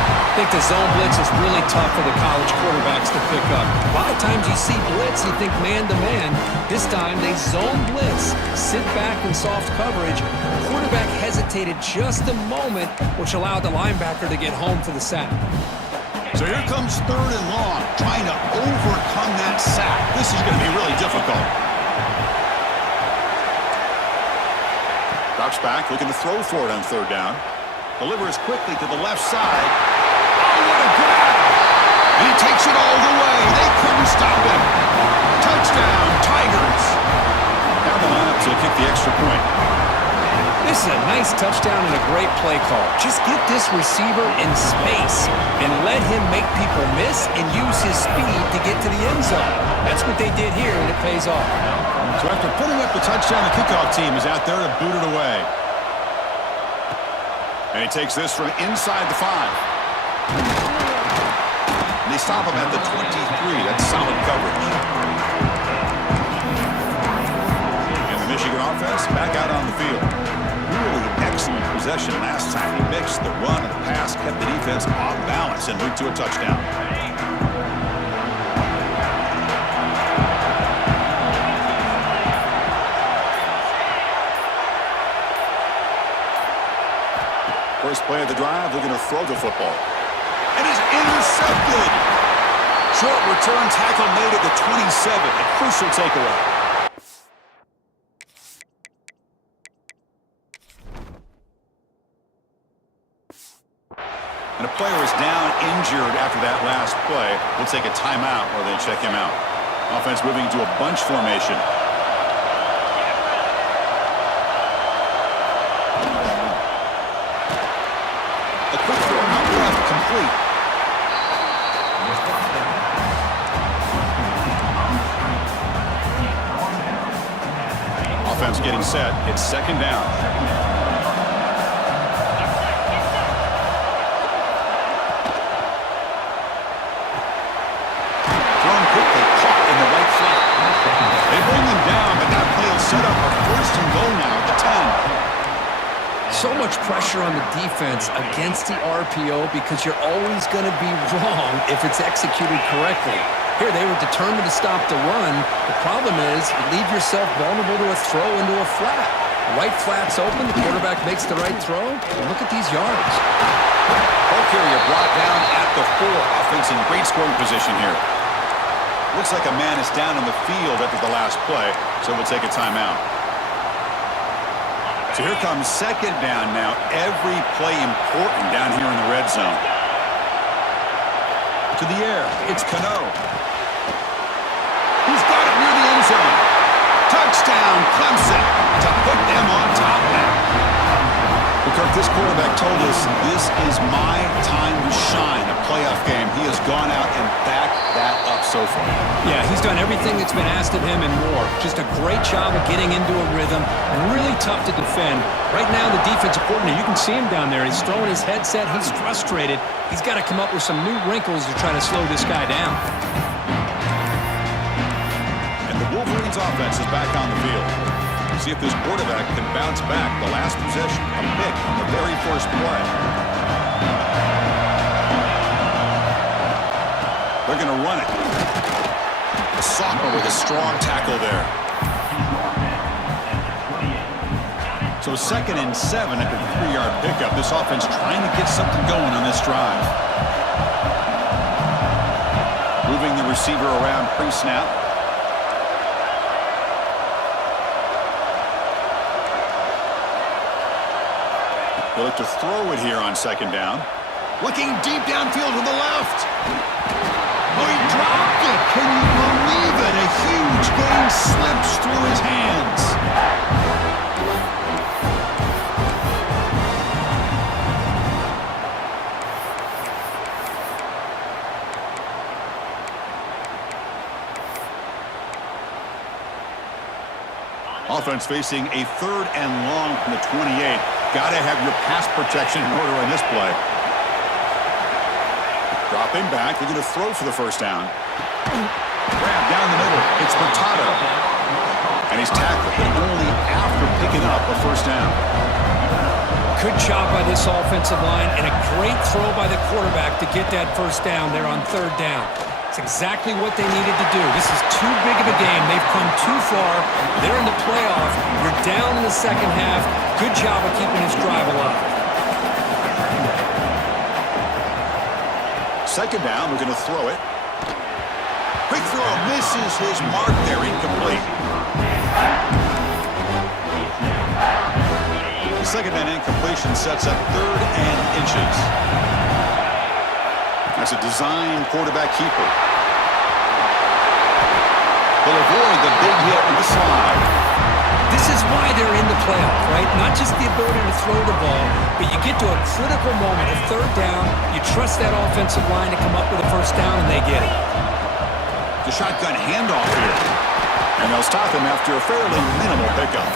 I think the zone blitz is really tough for the college quarterbacks to pick up. A lot of times you see blitz, you think man-to-man. This time they zone blitz, sit back in soft coverage. The quarterback hesitated just a moment, which allowed the linebacker to get home for the sack. So here comes 3rd and long, trying to overcome that sack. This is going to be really difficult. Drops back, looking to throw for it on third down. Delivers quickly to the left side. Oh, what a grab! And he takes it all the way. They couldn't stop him. Touchdown, Tigers. Now the lineup to kick the extra point. This is a nice touchdown and a great play call. Just get this receiver in space and let him make people miss and use his speed to get to the end zone. That's what they did here, and it pays off. So after putting up the touchdown, the kickoff team is out there to boot it away. And he takes this from inside the 5. And they stop him at the 23. That's solid coverage. And the Michigan offense back out on the field. Really excellent possession last time. He mixed the run and the pass, kept the defense off balance, and moved to a touchdown. First play of the drive, looking to throw the football. And he's intercepted. Short return tackle made at the 27. A crucial takeaway. And a player is down injured after that last play. We'll take a timeout or they check him out. Offense moving to a bunch formation. A quick throw out left, complete. Offense getting set. It's second down. So much pressure on the defense against the RPO because you're always going to be wrong if it's executed correctly. Here, they were determined to stop the run. The problem is you leave yourself vulnerable to a throw into a flat. The right flat's open, the quarterback makes the right throw, and look at these yards. Ball carrier brought down at the 4. Offense in great scoring position here. Looks like a man is down on the field after the last play, so we'll take a timeout. So here comes second down now. Every play important down here in the red zone. To the air. It's Cano. He's got it near the end zone. Touchdown, Clemson, to put them on top now. Kirk, this quarterback told us this is my time to shine, a playoff game. He has gone out and backed that up so far. Yeah, he's done everything that's been asked of him and more. Just a great job of getting into a rhythm. Really tough to defend. Right now, the defensive coordinator, you can see him down there. He's throwing his headset. He's frustrated. He's got to come up with some new wrinkles to try to slow this guy down. And the Wolverines offense is back on the field. See if this quarterback can bounce back. The last possession, a pick on the very first play. They're going to run it. The sophomore with a strong tackle there. So 2nd and 7 after the 3-yard pickup. This offense trying to get something going on this drive. Moving the receiver around pre-snap. They look to throw it here on second down. Looking deep downfield to the left. Oh, he dropped it. Can you believe it? A huge game slips through his hands. Offense facing a 3rd and long from the 28. Got to have your pass protection in order on this play. Dropping back. They're going to throw for the first down. Grab down the middle. It's Hurtado. And he's tackled, but only after picking up a first down. Good job by this offensive line and a great throw by the quarterback to get that first down there on 3rd down. It's exactly what they needed to do. This is too big of a game. They've come too far. They're in the playoff. You're down in the second half. Good job of keeping this drive alive. Second down, we're going to throw it. Quick throw, misses his mark there, incomplete. The second man incompletion sets up 3rd and inches. That's a design quarterback keeper. They'll avoid the big hit with the slide. This is why they're in the playoff, right? Not just the ability to throw the ball, but you get to a critical moment, a 3rd down, you trust that offensive line to come up with a 1st down, and they get it. The shotgun handoff here. And they'll stop him after a fairly minimal pickup.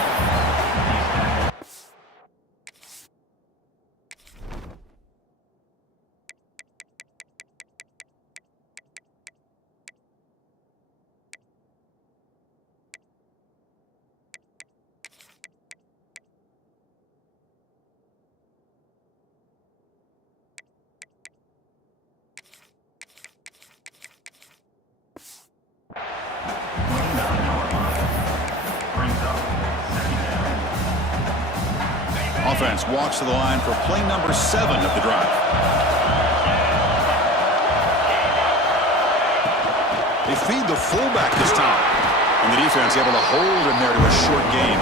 Offense walks to the line for play number 7 of the drive. They feed the fullback this time. And the defense able to hold him there to a short gain.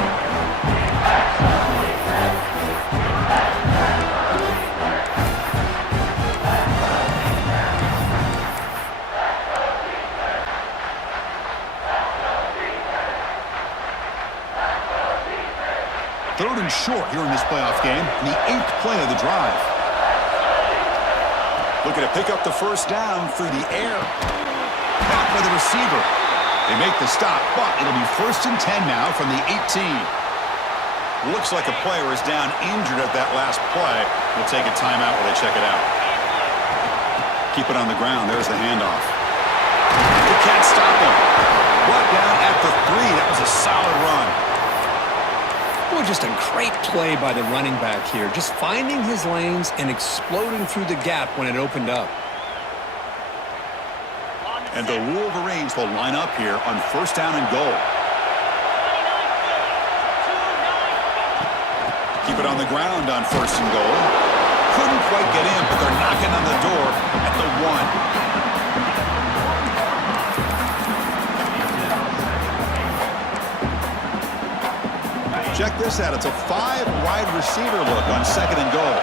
Third and short here in this playoff game, the 8th play of the drive. Looking to pick up the 1st down through the air. Caught by the receiver. They make the stop, but it'll be 1st and 10 now from the 18. Looks like a player is down injured at that last play. We'll take a timeout while they check it out. Keep it on the ground. There's the handoff. They can't stop him. Brought down at the 3. That was a solid run. Well, just a great play by the running back here. Just finding his lanes and exploding through the gap when it opened up. And the Wolverines will line up here on 1st down and goal. Keep it on the ground on 1st and goal. Couldn't quite get in, but they're knocking on the door at the 1. Check this out. It's a 5-wide receiver look on 2nd and goal.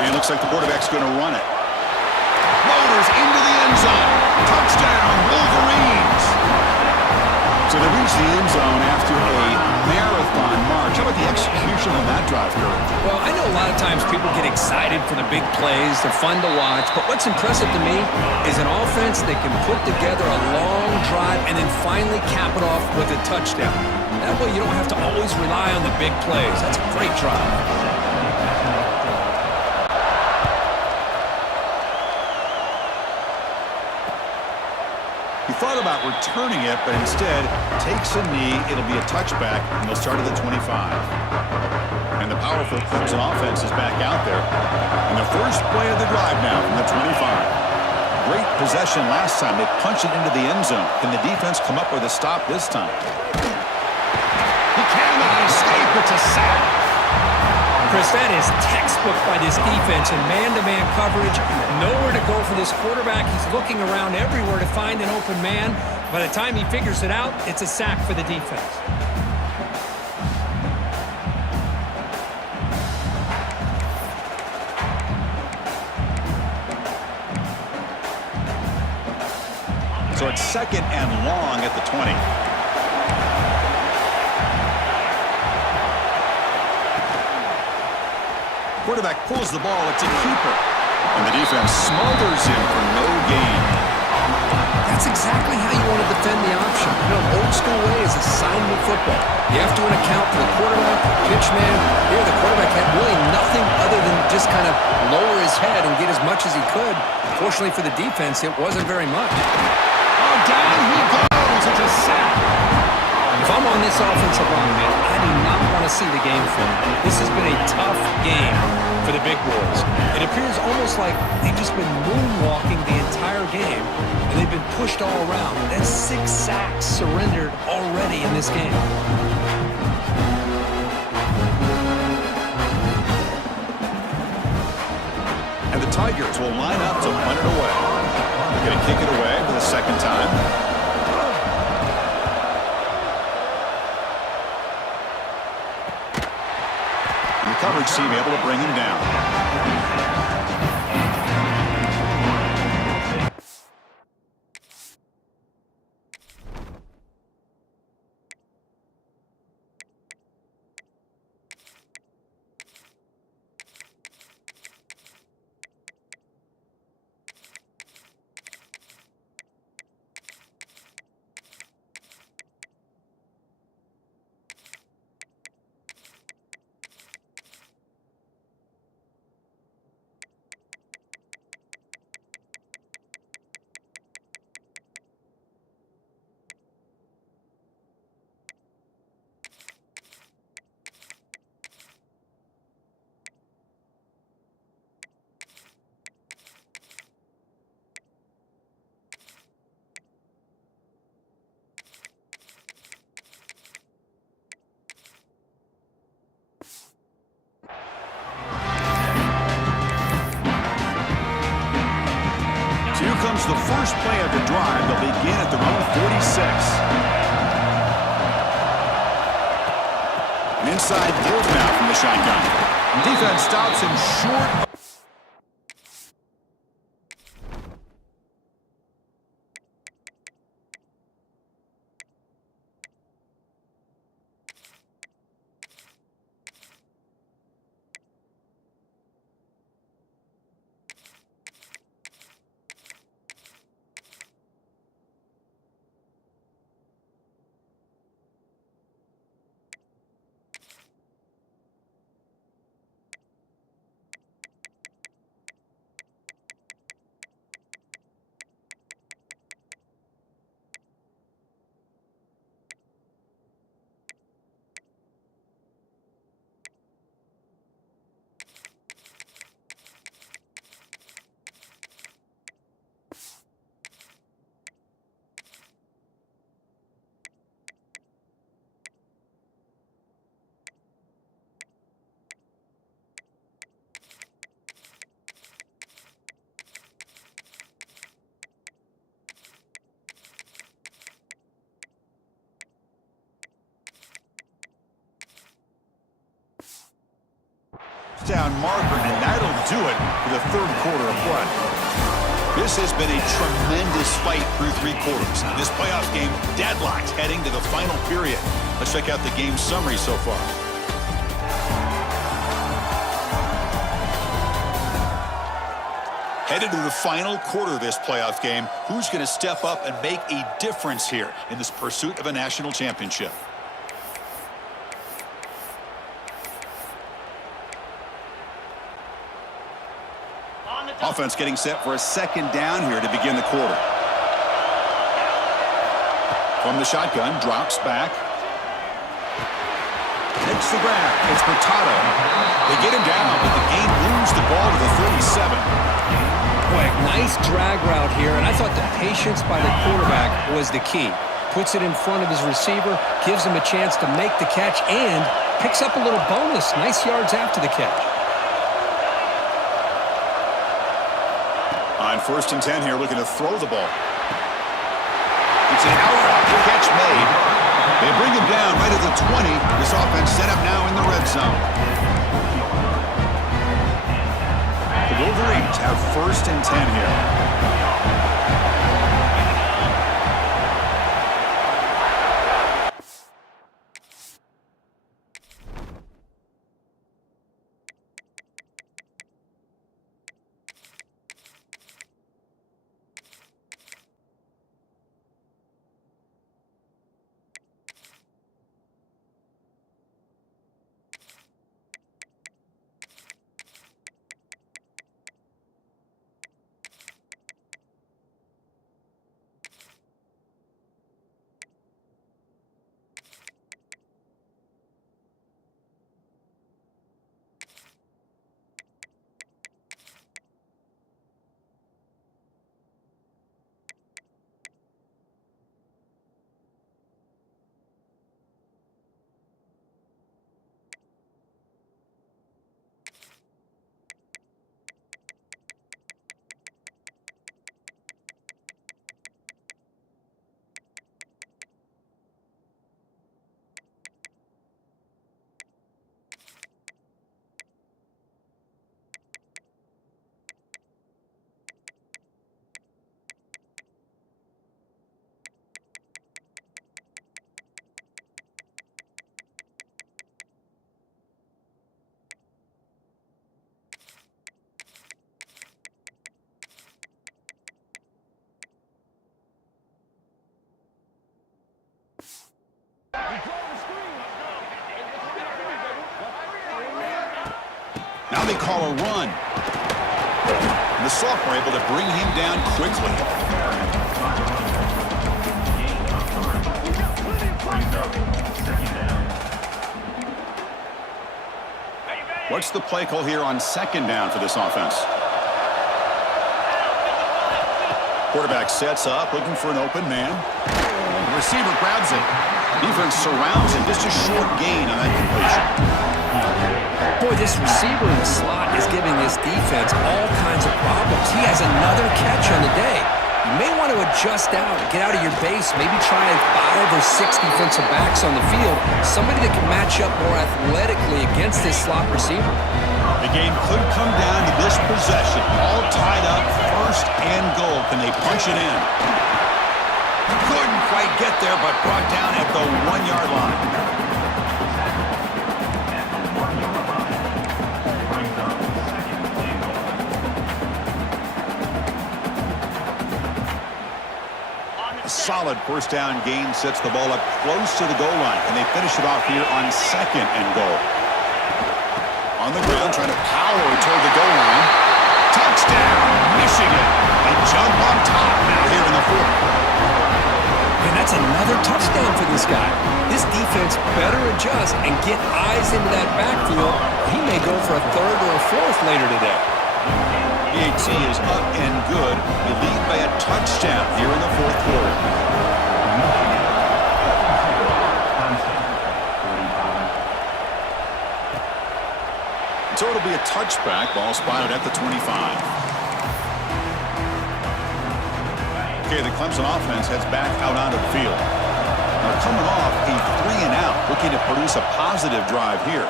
And it looks like the quarterback's going to run it. Motors into the end zone. Touchdown, Wolverines. So they reach the end zone after a marathon march. How about the execution on that drive, Kurt? Well, I know a lot of times people get excited for the big plays. They're fun to watch. But what's impressive to me is an offense that can put together a long drive and then finally cap it off with a touchdown. That way you don't have to always rely on the big plays. That's a great drive. He thought about returning it, but instead takes a knee. It'll be a touchback, and they'll start at the 25. And the powerful Clemson offense is back out there. And the first play of the drive now from the 25. Great possession last time. They punched it into the end zone. Can the defense come up with a stop this time? He cannot escape. It's a sack. Chris, that is textbook by this defense in man-to-man coverage. Nowhere to go for this quarterback. He's looking around everywhere to find an open man. By the time he figures it out, it's a sack for the defense. So it's 2nd and long at the 20. Quarterback pulls the ball. It's a keeper. And the defense smothers him for no gain. That's exactly how you want to defend the option. You know, old school way is assignment football. You have to account for the quarterback, the pitch man. Here, the quarterback had really nothing other than just kind of lower his head and get as much as he could. Fortunately for the defense, it wasn't very much. Oh, down he goes. It's a sack. If I'm on this offensive line, man, I do not want to see the game film. This has been a tough game for the big boys. It appears almost like they've just been moonwalking the entire game, and they've been pushed all around. That's 6 sacks surrendered already in this game. And the Tigers will line up to punt it away. They're going to kick it away for the 2nd time. coverage team able to bring him down. Here comes the first play of the drive. They'll begin at their own 46. An inside give now from the shotgun. Defense stops him short. Down marker, and that'll do it for the third quarter of play. This has been a tremendous fight through 3 quarters. This playoff game deadlocked heading to the final period. Let's check out the game summary so far. Headed to the final quarter of this playoff game, who's going to step up and make a difference here in this pursuit of a national championship? Offense getting set for a second down here to begin the quarter. From the shotgun, drops back. Takes the grab. It's Hurtado. They get him down, but the game moves the ball to the 37. Boy, nice drag route here, and I thought the patience by the quarterback was the key. Puts it in front of his receiver, gives him a chance to make the catch, and picks up a little bonus. Nice yards after the catch. On 1st and 10 here, looking to throw the ball. It's an out catch made. They bring him down right at the 20. This offense set up now in the red zone. The Wolverines have 1st and 10 here. Now they call a run. And the sophomore able to bring him down quickly. What's the play call here on second down for this offense? Quarterback sets up, looking for an open man. The receiver grabs it. Defense surrounds him. Just a short gain on that completion. Boy, this receiver in the slot is giving this defense all kinds of problems. He has another catch on the day. You may want to adjust out, get out of your base, maybe try 5 or 6 defensive backs on the field, somebody that can match up more athletically against this slot receiver. The game could come down to this possession. All tied up, first and goal. Can they punch it in? Couldn't quite get there, but brought down at the 1-yard line. Solid first down gain sets the ball up close to the goal line, and they finish it off here on second and goal. On the ground, trying to power toward the goal line. Touchdown, Michigan. They jump on top now here in the fourth. And that's another touchdown for this guy. This defense better adjust and get eyes into that backfield. He may go for a third or a fourth later today. PAT is up and good. They lead by a touchdown here in the fourth quarter. So it'll be a touchback. Ball spotted at the 25. Okay, the Clemson offense heads back out onto the field. Now coming off a 3-and-out, looking to produce a positive drive here.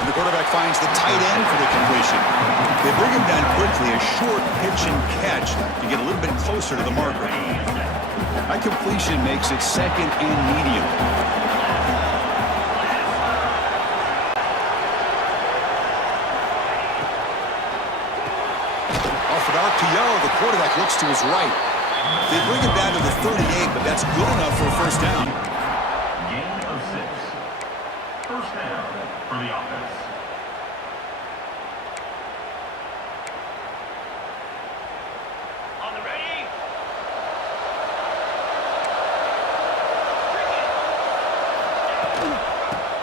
And the quarterback finds the tight end for the completion. They bring him down quickly, a short pitch and catch to get a little bit closer to the marker. That completion makes it second and medium. Off an RPO, the quarterback looks to his right. They bring him down to the 38, but that's good enough for a first down. Gain of 6. First down for the offense. On the ready.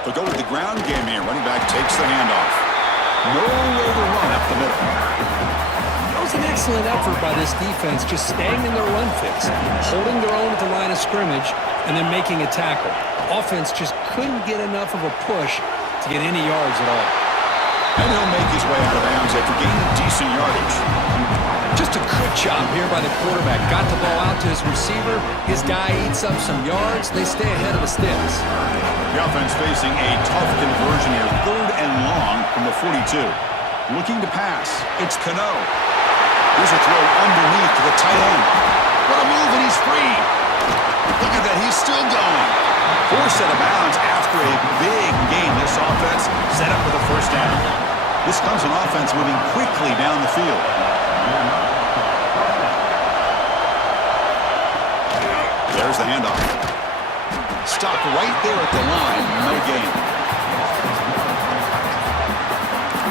They'll go with the ground game here. Running back takes the handoff. Nowhere to run up the middle. That was an excellent effort by this defense, just staying in their run fix, holding their own at the line of scrimmage, and then making a tackle. Offense just couldn't get enough of a push to get any yards at all. And he'll make his way out of bounds after gaining decent yardage. Just a good job here by the quarterback. Got the ball out to his receiver. His guy eats up some yards. They stay ahead of the sticks. The offense facing a tough conversion here. 3rd and long from the 42. Looking to pass. It's Cano. Here's a throw underneath to the tight end. What a move, and he's free. Look at that. He's still going. Forced out of bounds after a big gain. This offense set up with a first down. This comes an offense moving quickly down the field. There's the handoff. Stopped right there at the line. No gain.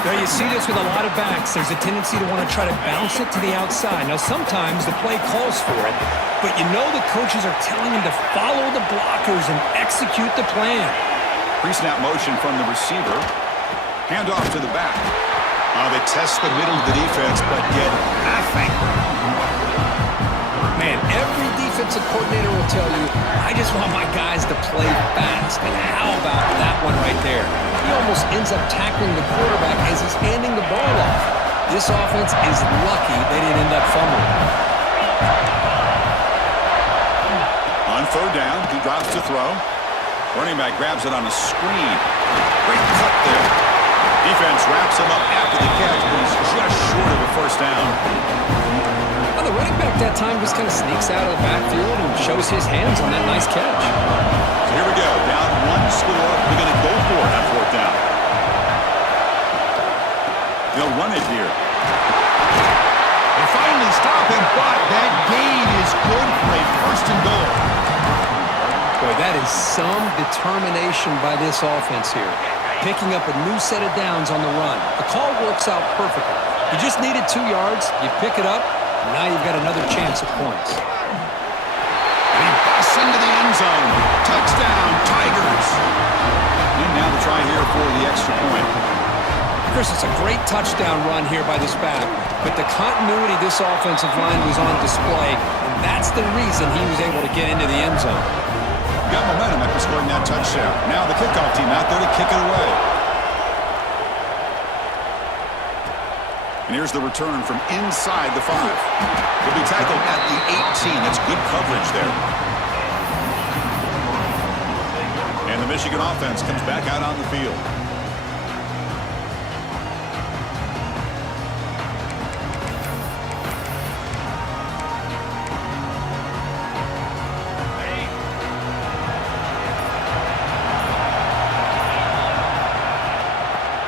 Now you see this with a lot of backs. There's a tendency to want to try to bounce it to the outside. Now sometimes the play calls for it, but you know the coaches are telling him to follow the blockers and execute the plan. Pre-snap motion from the receiver. Handoff to the back. They test the middle of the defense, but get nothing. Man, every defensive coordinator will tell you, I just want my guys to play fast. And how about that one right there? He almost ends up tackling the quarterback as he's handing the ball off. This offense is lucky they didn't end up fumbling. On 3rd down, he drops to throw. Running back grabs it on a screen. Great cut there. Defense wraps him up after the catch, but he's just short of a first down. Well, the running back that time just kind of sneaks out of the backfield and shows his hands on that nice catch. So here we go. Down 1 score. They're going to go for it on 4th down. They'll run it here. They finally stop him, but that gain is good for a first and goal. Boy, that is some determination by this offense here. picking up a new set of downs on the run. The call works out perfectly. You just needed 2 yards, you pick it up, and now you've got another chance at points. And he busts into the end zone. Touchdown, Tigers. And now the try here for the extra point. Chris, it's a great touchdown run here by this back, but the continuity of this offensive line was on display, and that's the reason he was able to get into the end zone. Got momentum after scoring that touchdown. Now the kickoff team out there to kick it away. And here's the return from inside the 5. He'll be tackled at the 18. That's good coverage there. And the Michigan offense comes back out on the field.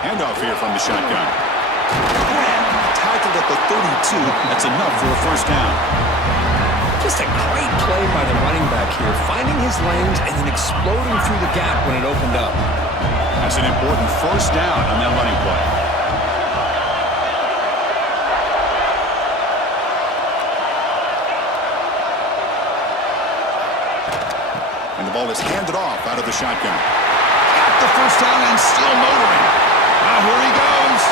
Handoff here from the shotgun. Tackled at the 32. That's enough for a first down. Just a great play by the running back here, finding his lanes and then exploding through the gap when it opened up. That's an important first down on that running play. And the ball is handed off out of the shotgun. Got the first down and still motoring. Now here he goes.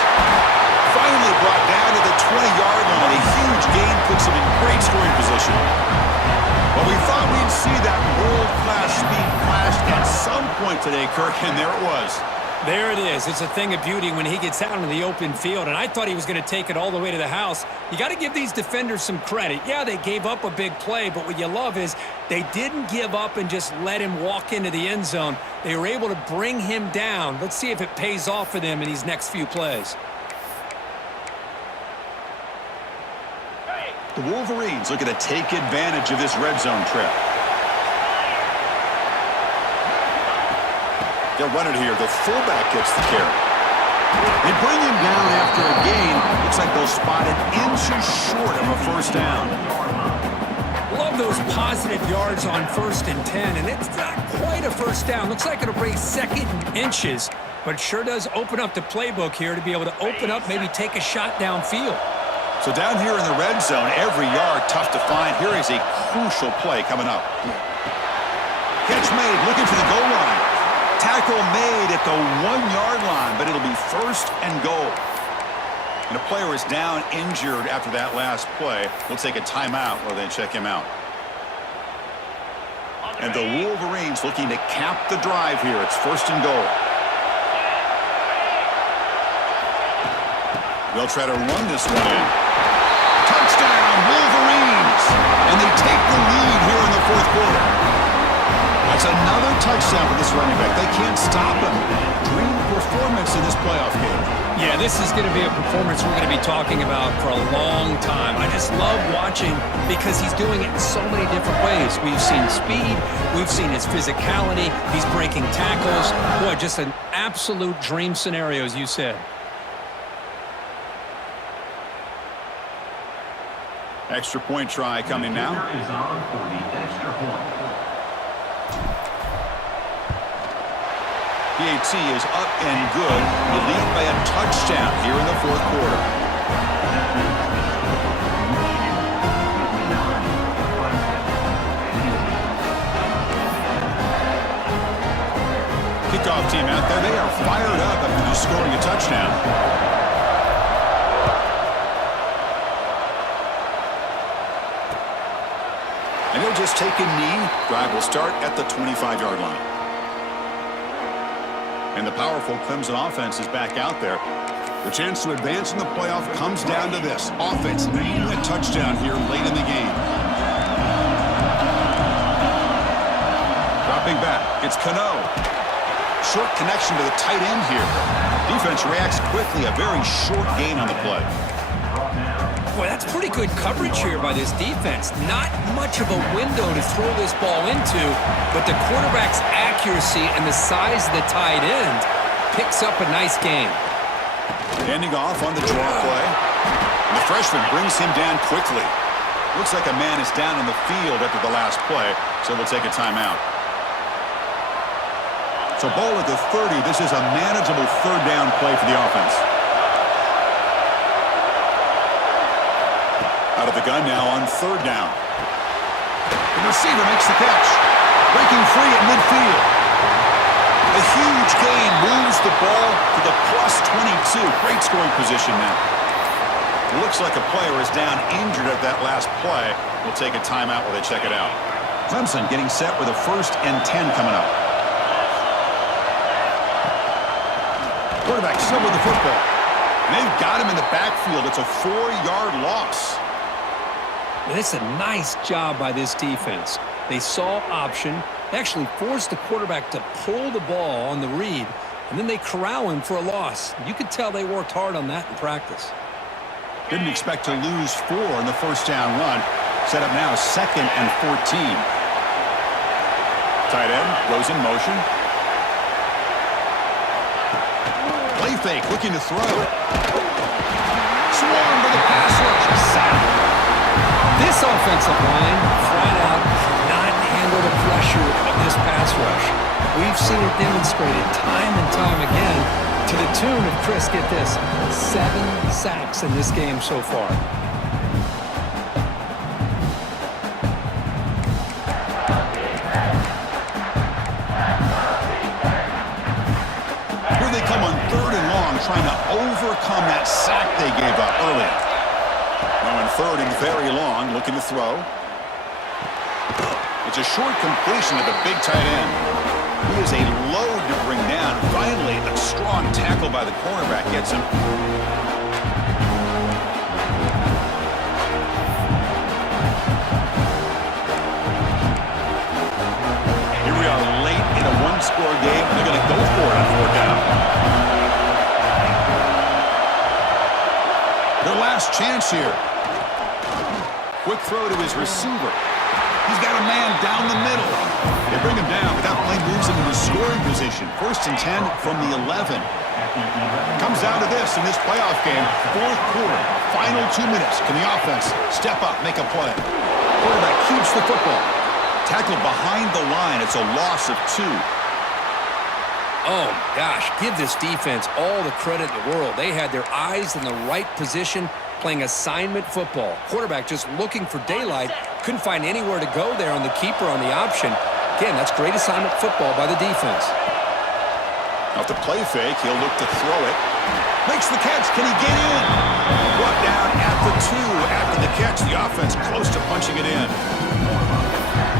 Finally brought down to the 20-yard line. A huge gain puts him in great scoring position. Well, we thought we'd see that world-class speed flash at some point today, Kirk, and there it was. There it is. It's a thing of beauty when he gets out in the open field, and I thought he was going to take it all the way to the house. You got to give these defenders some credit. Yeah, they gave up a big play, but what you love is they didn't give up and just let him walk into the end zone. They were able to bring him down. Let's see if it pays off for them in these next few plays. The Wolverines looking to take advantage of this red zone trip. They'll run it here. The fullback gets the carry. They bring him down after a gain. Looks like they'll spot it inches short of a first down. Love those positive yards on 1st and 10, and it's not quite a first down. Looks like it'll bring 2nd and inches, but it sure does open up the playbook here to be able to open up, maybe take a shot downfield. So down here in the red zone, every yard tough to find. Here is a crucial play coming up. Catch made, looking for the goal line. Tackle made at the 1-yard line, but it'll be 1st and goal. And a player is down injured after that last play. We'll take a timeout while they check him out. And the Wolverines looking to cap the drive here. It's 1st and goal. They'll try to run this one in. Touchdown, Wolverines! And they take the lead here in the 4th quarter. That's another touchdown for this running back. They can't stop him. Dream performance in this playoff game. Yeah, this is going to be a performance we're going to be talking about for a long time. I just love watching because he's doing it in so many different ways. We've seen speed. We've seen his physicality. He's breaking tackles. Boy, just an absolute dream scenario, as you said. Extra point try coming now. Is on for the extra point. PAT is up and good. You lead by a touchdown here in the 4th quarter. Kickoff team out there. They are fired up after just scoring a touchdown. And he'll just take a knee. Drive will start at the 25-yard line. And the powerful Clemson offense is back out there. The chance to advance in the playoff comes down to this. Offense needing a touchdown here late in the game. Dropping back, it's Cano. Short connection to the tight end here. Defense reacts quickly. A very short gain on the play. Boy, that's pretty good coverage here by this defense. Not much of a window to throw this ball into, but the quarterback's accuracy and the size of the tight end picks up a nice game. Handing off on the draw play. And the freshman brings him down quickly. Looks like a man is down on the field after the last play, so we'll take a timeout. So ball at the 30. This is a manageable third down play for the offense. Out of the gun now on third down. The receiver makes the catch. Breaking free at midfield. A huge gain moves the ball to the plus 22. Great scoring position now. Looks like a player is down injured at that last play. We'll take a timeout while they check it out. Clemson getting set with a 1st and 10 coming up. Quarterback still with the football. And they've got him in the backfield. It's a 4-yard loss. It's a nice job by this defense. They saw option. They actually forced the quarterback to pull the ball on the read, and then they corral him for a loss. You could tell they worked hard on that in practice. Didn't expect to lose 4 in the first down run. Set up now 2nd and 14. Tight end goes in motion. Play fake, looking to throw. Swarm for the pass rush. Sack. This offensive line, flat out, cannot handle the pressure of this pass rush. We've seen it demonstrated time and time again to the tune of, Chris, get this, 7 sacks in this game so far. Here they come on 3rd and long, trying to overcome that sack they gave up earlier. Now in 3rd and very long, looking to throw. It's a short completion of the big tight end. He is a load to bring down. Finally, a strong tackle by the cornerback gets him. Here we are late in a 1-score game, and they're going to go for it on 4th down. Their last chance here. Quick throw to his receiver. He's got a man down the middle. They bring him down, but that play moves him into scoring position. 1st and 10 from the 11. Comes down to this in this playoff game. 4th quarter, final 2 minutes. Can the offense step up, make a play? Quarterback keeps the football. Tackled behind the line. It's a loss of 2. Oh, gosh, give this defense all the credit in the world. They had their eyes in the right position, playing assignment football. Quarterback just looking for daylight. Couldn't find anywhere to go there on the keeper on the option. Again, that's great assignment football by the defense. Off the play fake, he'll look to throw it. Makes the catch. Can he get in? Brought down at the 2 after the catch. The offense close to punching it in.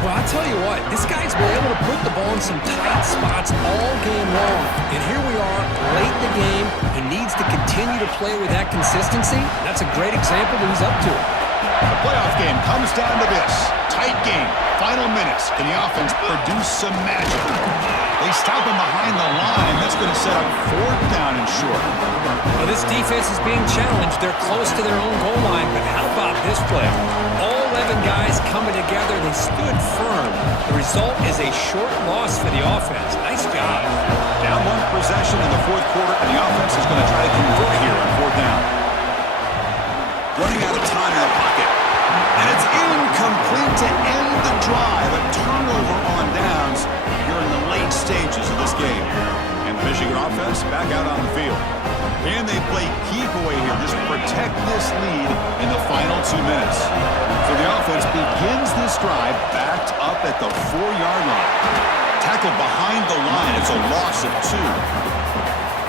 Well, I'll tell you what, this guy's been able to put the ball in some tight spots all game long. And here we are, late in the game. He needs to continue to play with that consistency. That's a great example that he's up to it. The playoff game comes down to this. Tight game. Final minutes. Can the offense produce some magic? They stop him behind the line. That's going to set up 4th down and short. Well, this defense is being challenged. They're close to their own goal line, but how about this play? All 11 guys coming together. They stood firm. The result is a short loss for the offense. Nice job. Down 1 possession in the 4th quarter, and the offense is going to try to convert here on 4th down. Running out of time in the pocket. And it's incomplete to end the drive. A turnover on downs here in the late stages of this game. And the Michigan offense back out on the field. Can they play keep away here? Just protect this lead in the final 2 minutes. So the offense begins this drive backed up at the 4-yard line. Tackled behind the line. It's a loss of 2.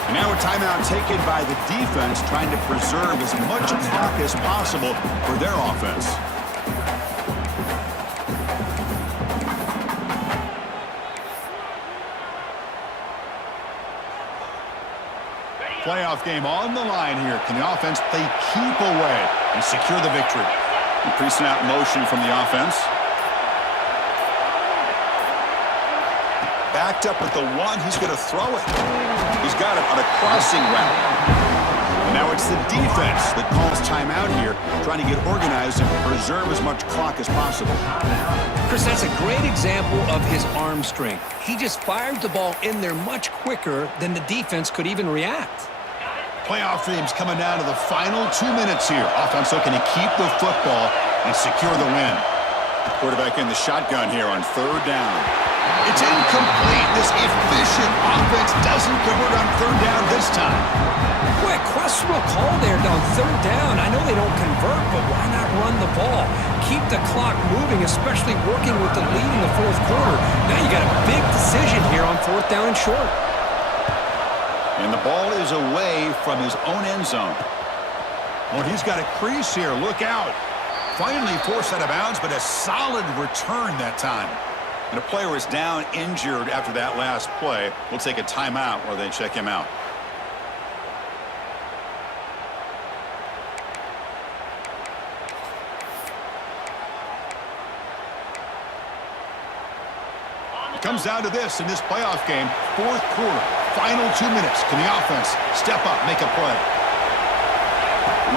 And now a timeout taken by the defense, trying to preserve as much clock as possible for their offense. Playoff game on the line here. Can the offense play keep away and secure the victory? Pre-snap motion from the offense. Backed up at the 1. He's going to throw it. He's got it on a crossing route. And now it's the defense that calls timeout here, trying to get organized and preserve as much clock as possible. Chris, that's a great example of his arm strength. He just fired the ball in there much quicker than the defense could even react. Playoff games coming down to the final 2 minutes here. Offense looking to keep the football and secure the win. Quarterback in the shotgun here on 3rd down. It's incomplete. This efficient offense doesn't convert on third down this time. Quick, questionable call there on third down. I know they don't convert, but why not run the ball? Keep the clock moving, especially working with the lead in the fourth quarter. Now you got a big decision here on fourth down and short. And the ball is away from his own end zone. Oh, he's got a crease here. Look out. Finally forced out of bounds, but a solid return that time. And a player is down injured after that last play. We'll take a timeout while they check him out. It comes down to this in this playoff game. Fourth quarter, final 2 minutes. Can the offense step up, make a play?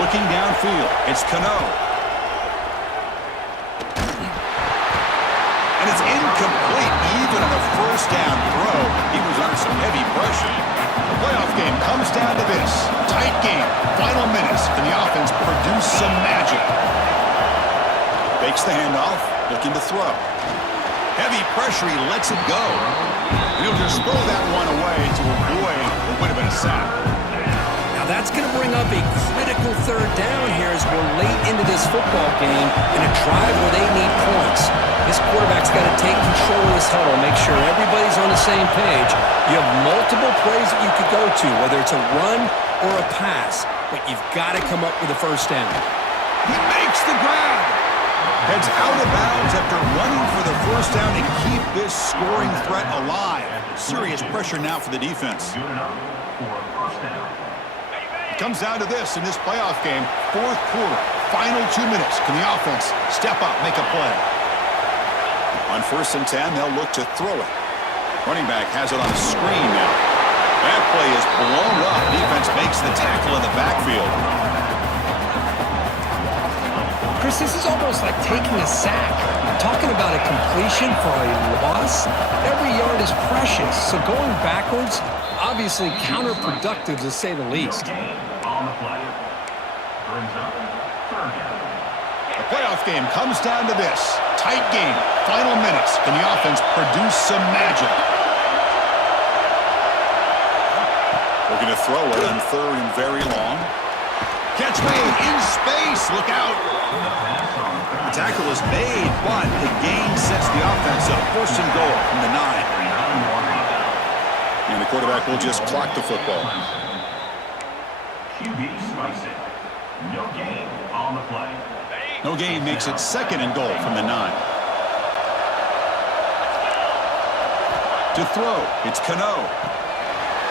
Looking downfield, it's Cano. And it's incomplete, even on a first down throw. He was under some heavy pressure. The playoff game comes down to this. Tight game, final minutes. Can the offense produce some magic? Fakes the handoff, looking to throw. Heavy pressure, he lets it go. And he'll just throw that one away to avoid what would have been a sack. Now that's going to bring up a critical third down here as we're late into this football game in a drive where they need points. This quarterback's got to take control of this huddle, make sure everybody's on the same page. You have multiple plays that you could go to, whether it's a run or a pass, but you've got to come up with a first down. He makes the grab. Heads out of bounds after running for the first down to keep this scoring threat alive. Serious pressure now for the defense. Good enough for a first down. It comes down to this in this playoff game. Fourth quarter, final 2 minutes. Can the offense step up, make a play? On 1st and 10, they'll look to throw it. Running back has it on a screen now. That play is blown up. Defense makes the tackle in the backfield. Chris, this is almost like taking a sack. Talking about a completion for a loss, every yard is precious. So going backwards, obviously counterproductive to say the least. Game on the play. Brings up third down. The playoff game comes down to this. Tight game, final minutes. Can the offense produce some magic? Looking to throw it on third and very long. Catch made in space. Look out. The tackle is made, but the gain sets the offense up. First and goal from the 9. And the quarterback will just clock the football. QB spikes it. No gain on the play. No gain makes it second and goal from the 9. To throw, it's Cano.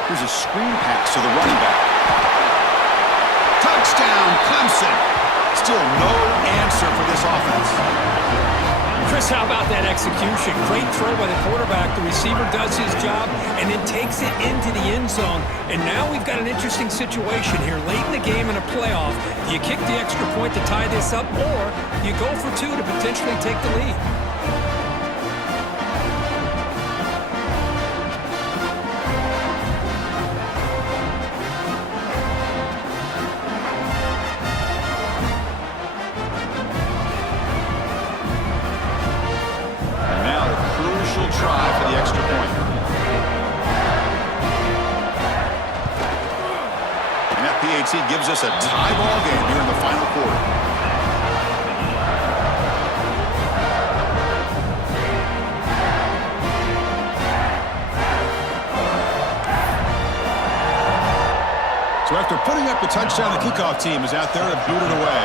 Here's a screen pass to the running back. Touchdown, Clemson. Still no answer for this offense. Chris, how about that execution? Great throw by the quarterback. The receiver does his job and then takes it into the end zone. And now we've got an interesting situation here. Late in the game in a playoff, do you kick the extra point to tie this up, or you go for two to potentially take the lead? Try for the extra point. And that PAT gives us a tie ball game here in the final quarter. So after putting up the touchdown, the kickoff team is out there to boot it away.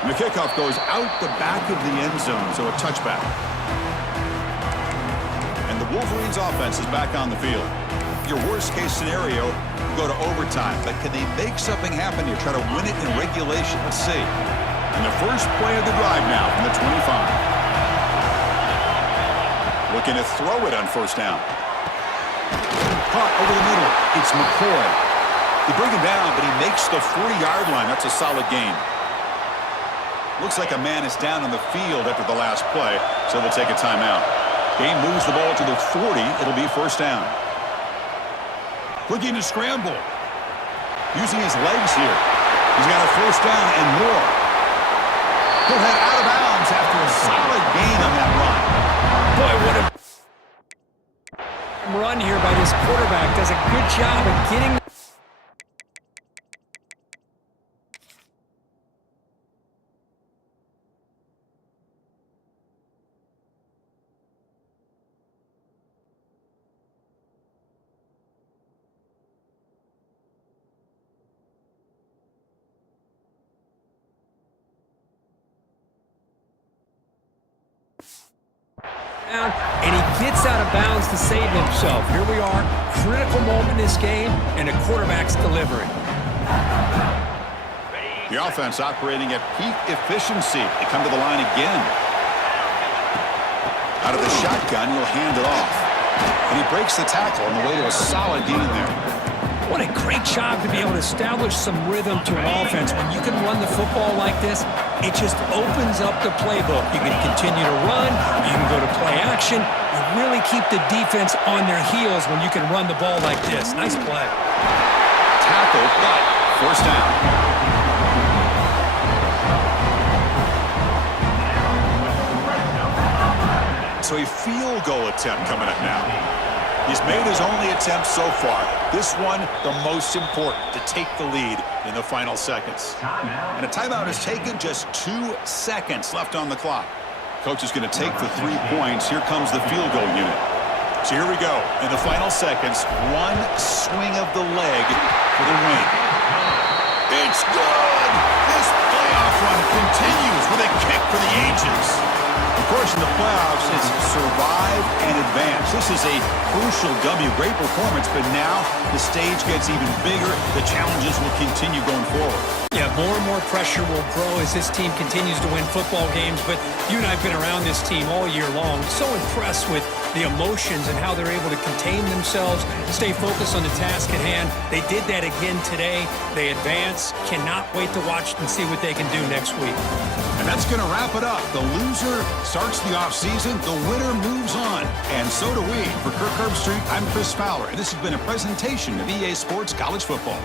And the kickoff goes out the back of the end zone, so a touchback. And the Wolverines offense is back on the field. Your worst-case scenario, you go to overtime. But can they make something happen here? Try to win it in regulation. Let's see. And the first play of the drive now from the 25. Looking to throw it on first down. Caught over the middle. It's McCoy. They bring him down, but he makes the 40-yard line. That's a solid gain. Looks like a man is down on the field after the last play, so we'll take a timeout. Game moves the ball to the 40. It'll be first down. Looking to scramble. Using his legs here. He's got a first down and more. He'll head out of bounds after solid gain on that run. Boy, what a run here by this quarterback. Does a good job of getting down, and he gets out of bounds to save himself. Here we are, critical moment in this game, and the quarterback's delivering. The offense operating at peak efficiency. They come to the line again. Out of the shotgun, he'll hand it off. And he breaks the tackle on the way to a solid gain there. What a great job to be able to establish some rhythm to an offense. When you can run the football like this, it just opens up the playbook. You can continue to run. You can go to play action. You really keep the defense on their heels when you can run the ball like this. Nice play. Tackle, but first down. So a field goal attempt coming up now. He's made his only attempt so far. This one, the most important, to take the lead in the final seconds. And a timeout is taken, just 2 seconds left on the clock. Coach is going to take the 3 points. Here comes the field goal unit. So here we go. In the final seconds, one swing of the leg for the win. It's good! This playoff run continues with a kick for the ages. Of course, in the playoffs, it's survive and advance. This is a crucial W. Great performance, but now the stage gets even bigger. The challenges will continue going forward. Yeah, more and more pressure will grow as this team continues to win football games, but you and I have been around this team all year long. So impressed with the emotions and how they're able to contain themselves, stay focused on the task at hand. They did that again today. They advance. Cannot wait to watch and see what they can do next week. And that's going to wrap it up. The loser starts the offseason. The winner moves on. And so do we. For Kirk Herbstreit, I'm Chris Fowler, and this has been a presentation of EA Sports College Football.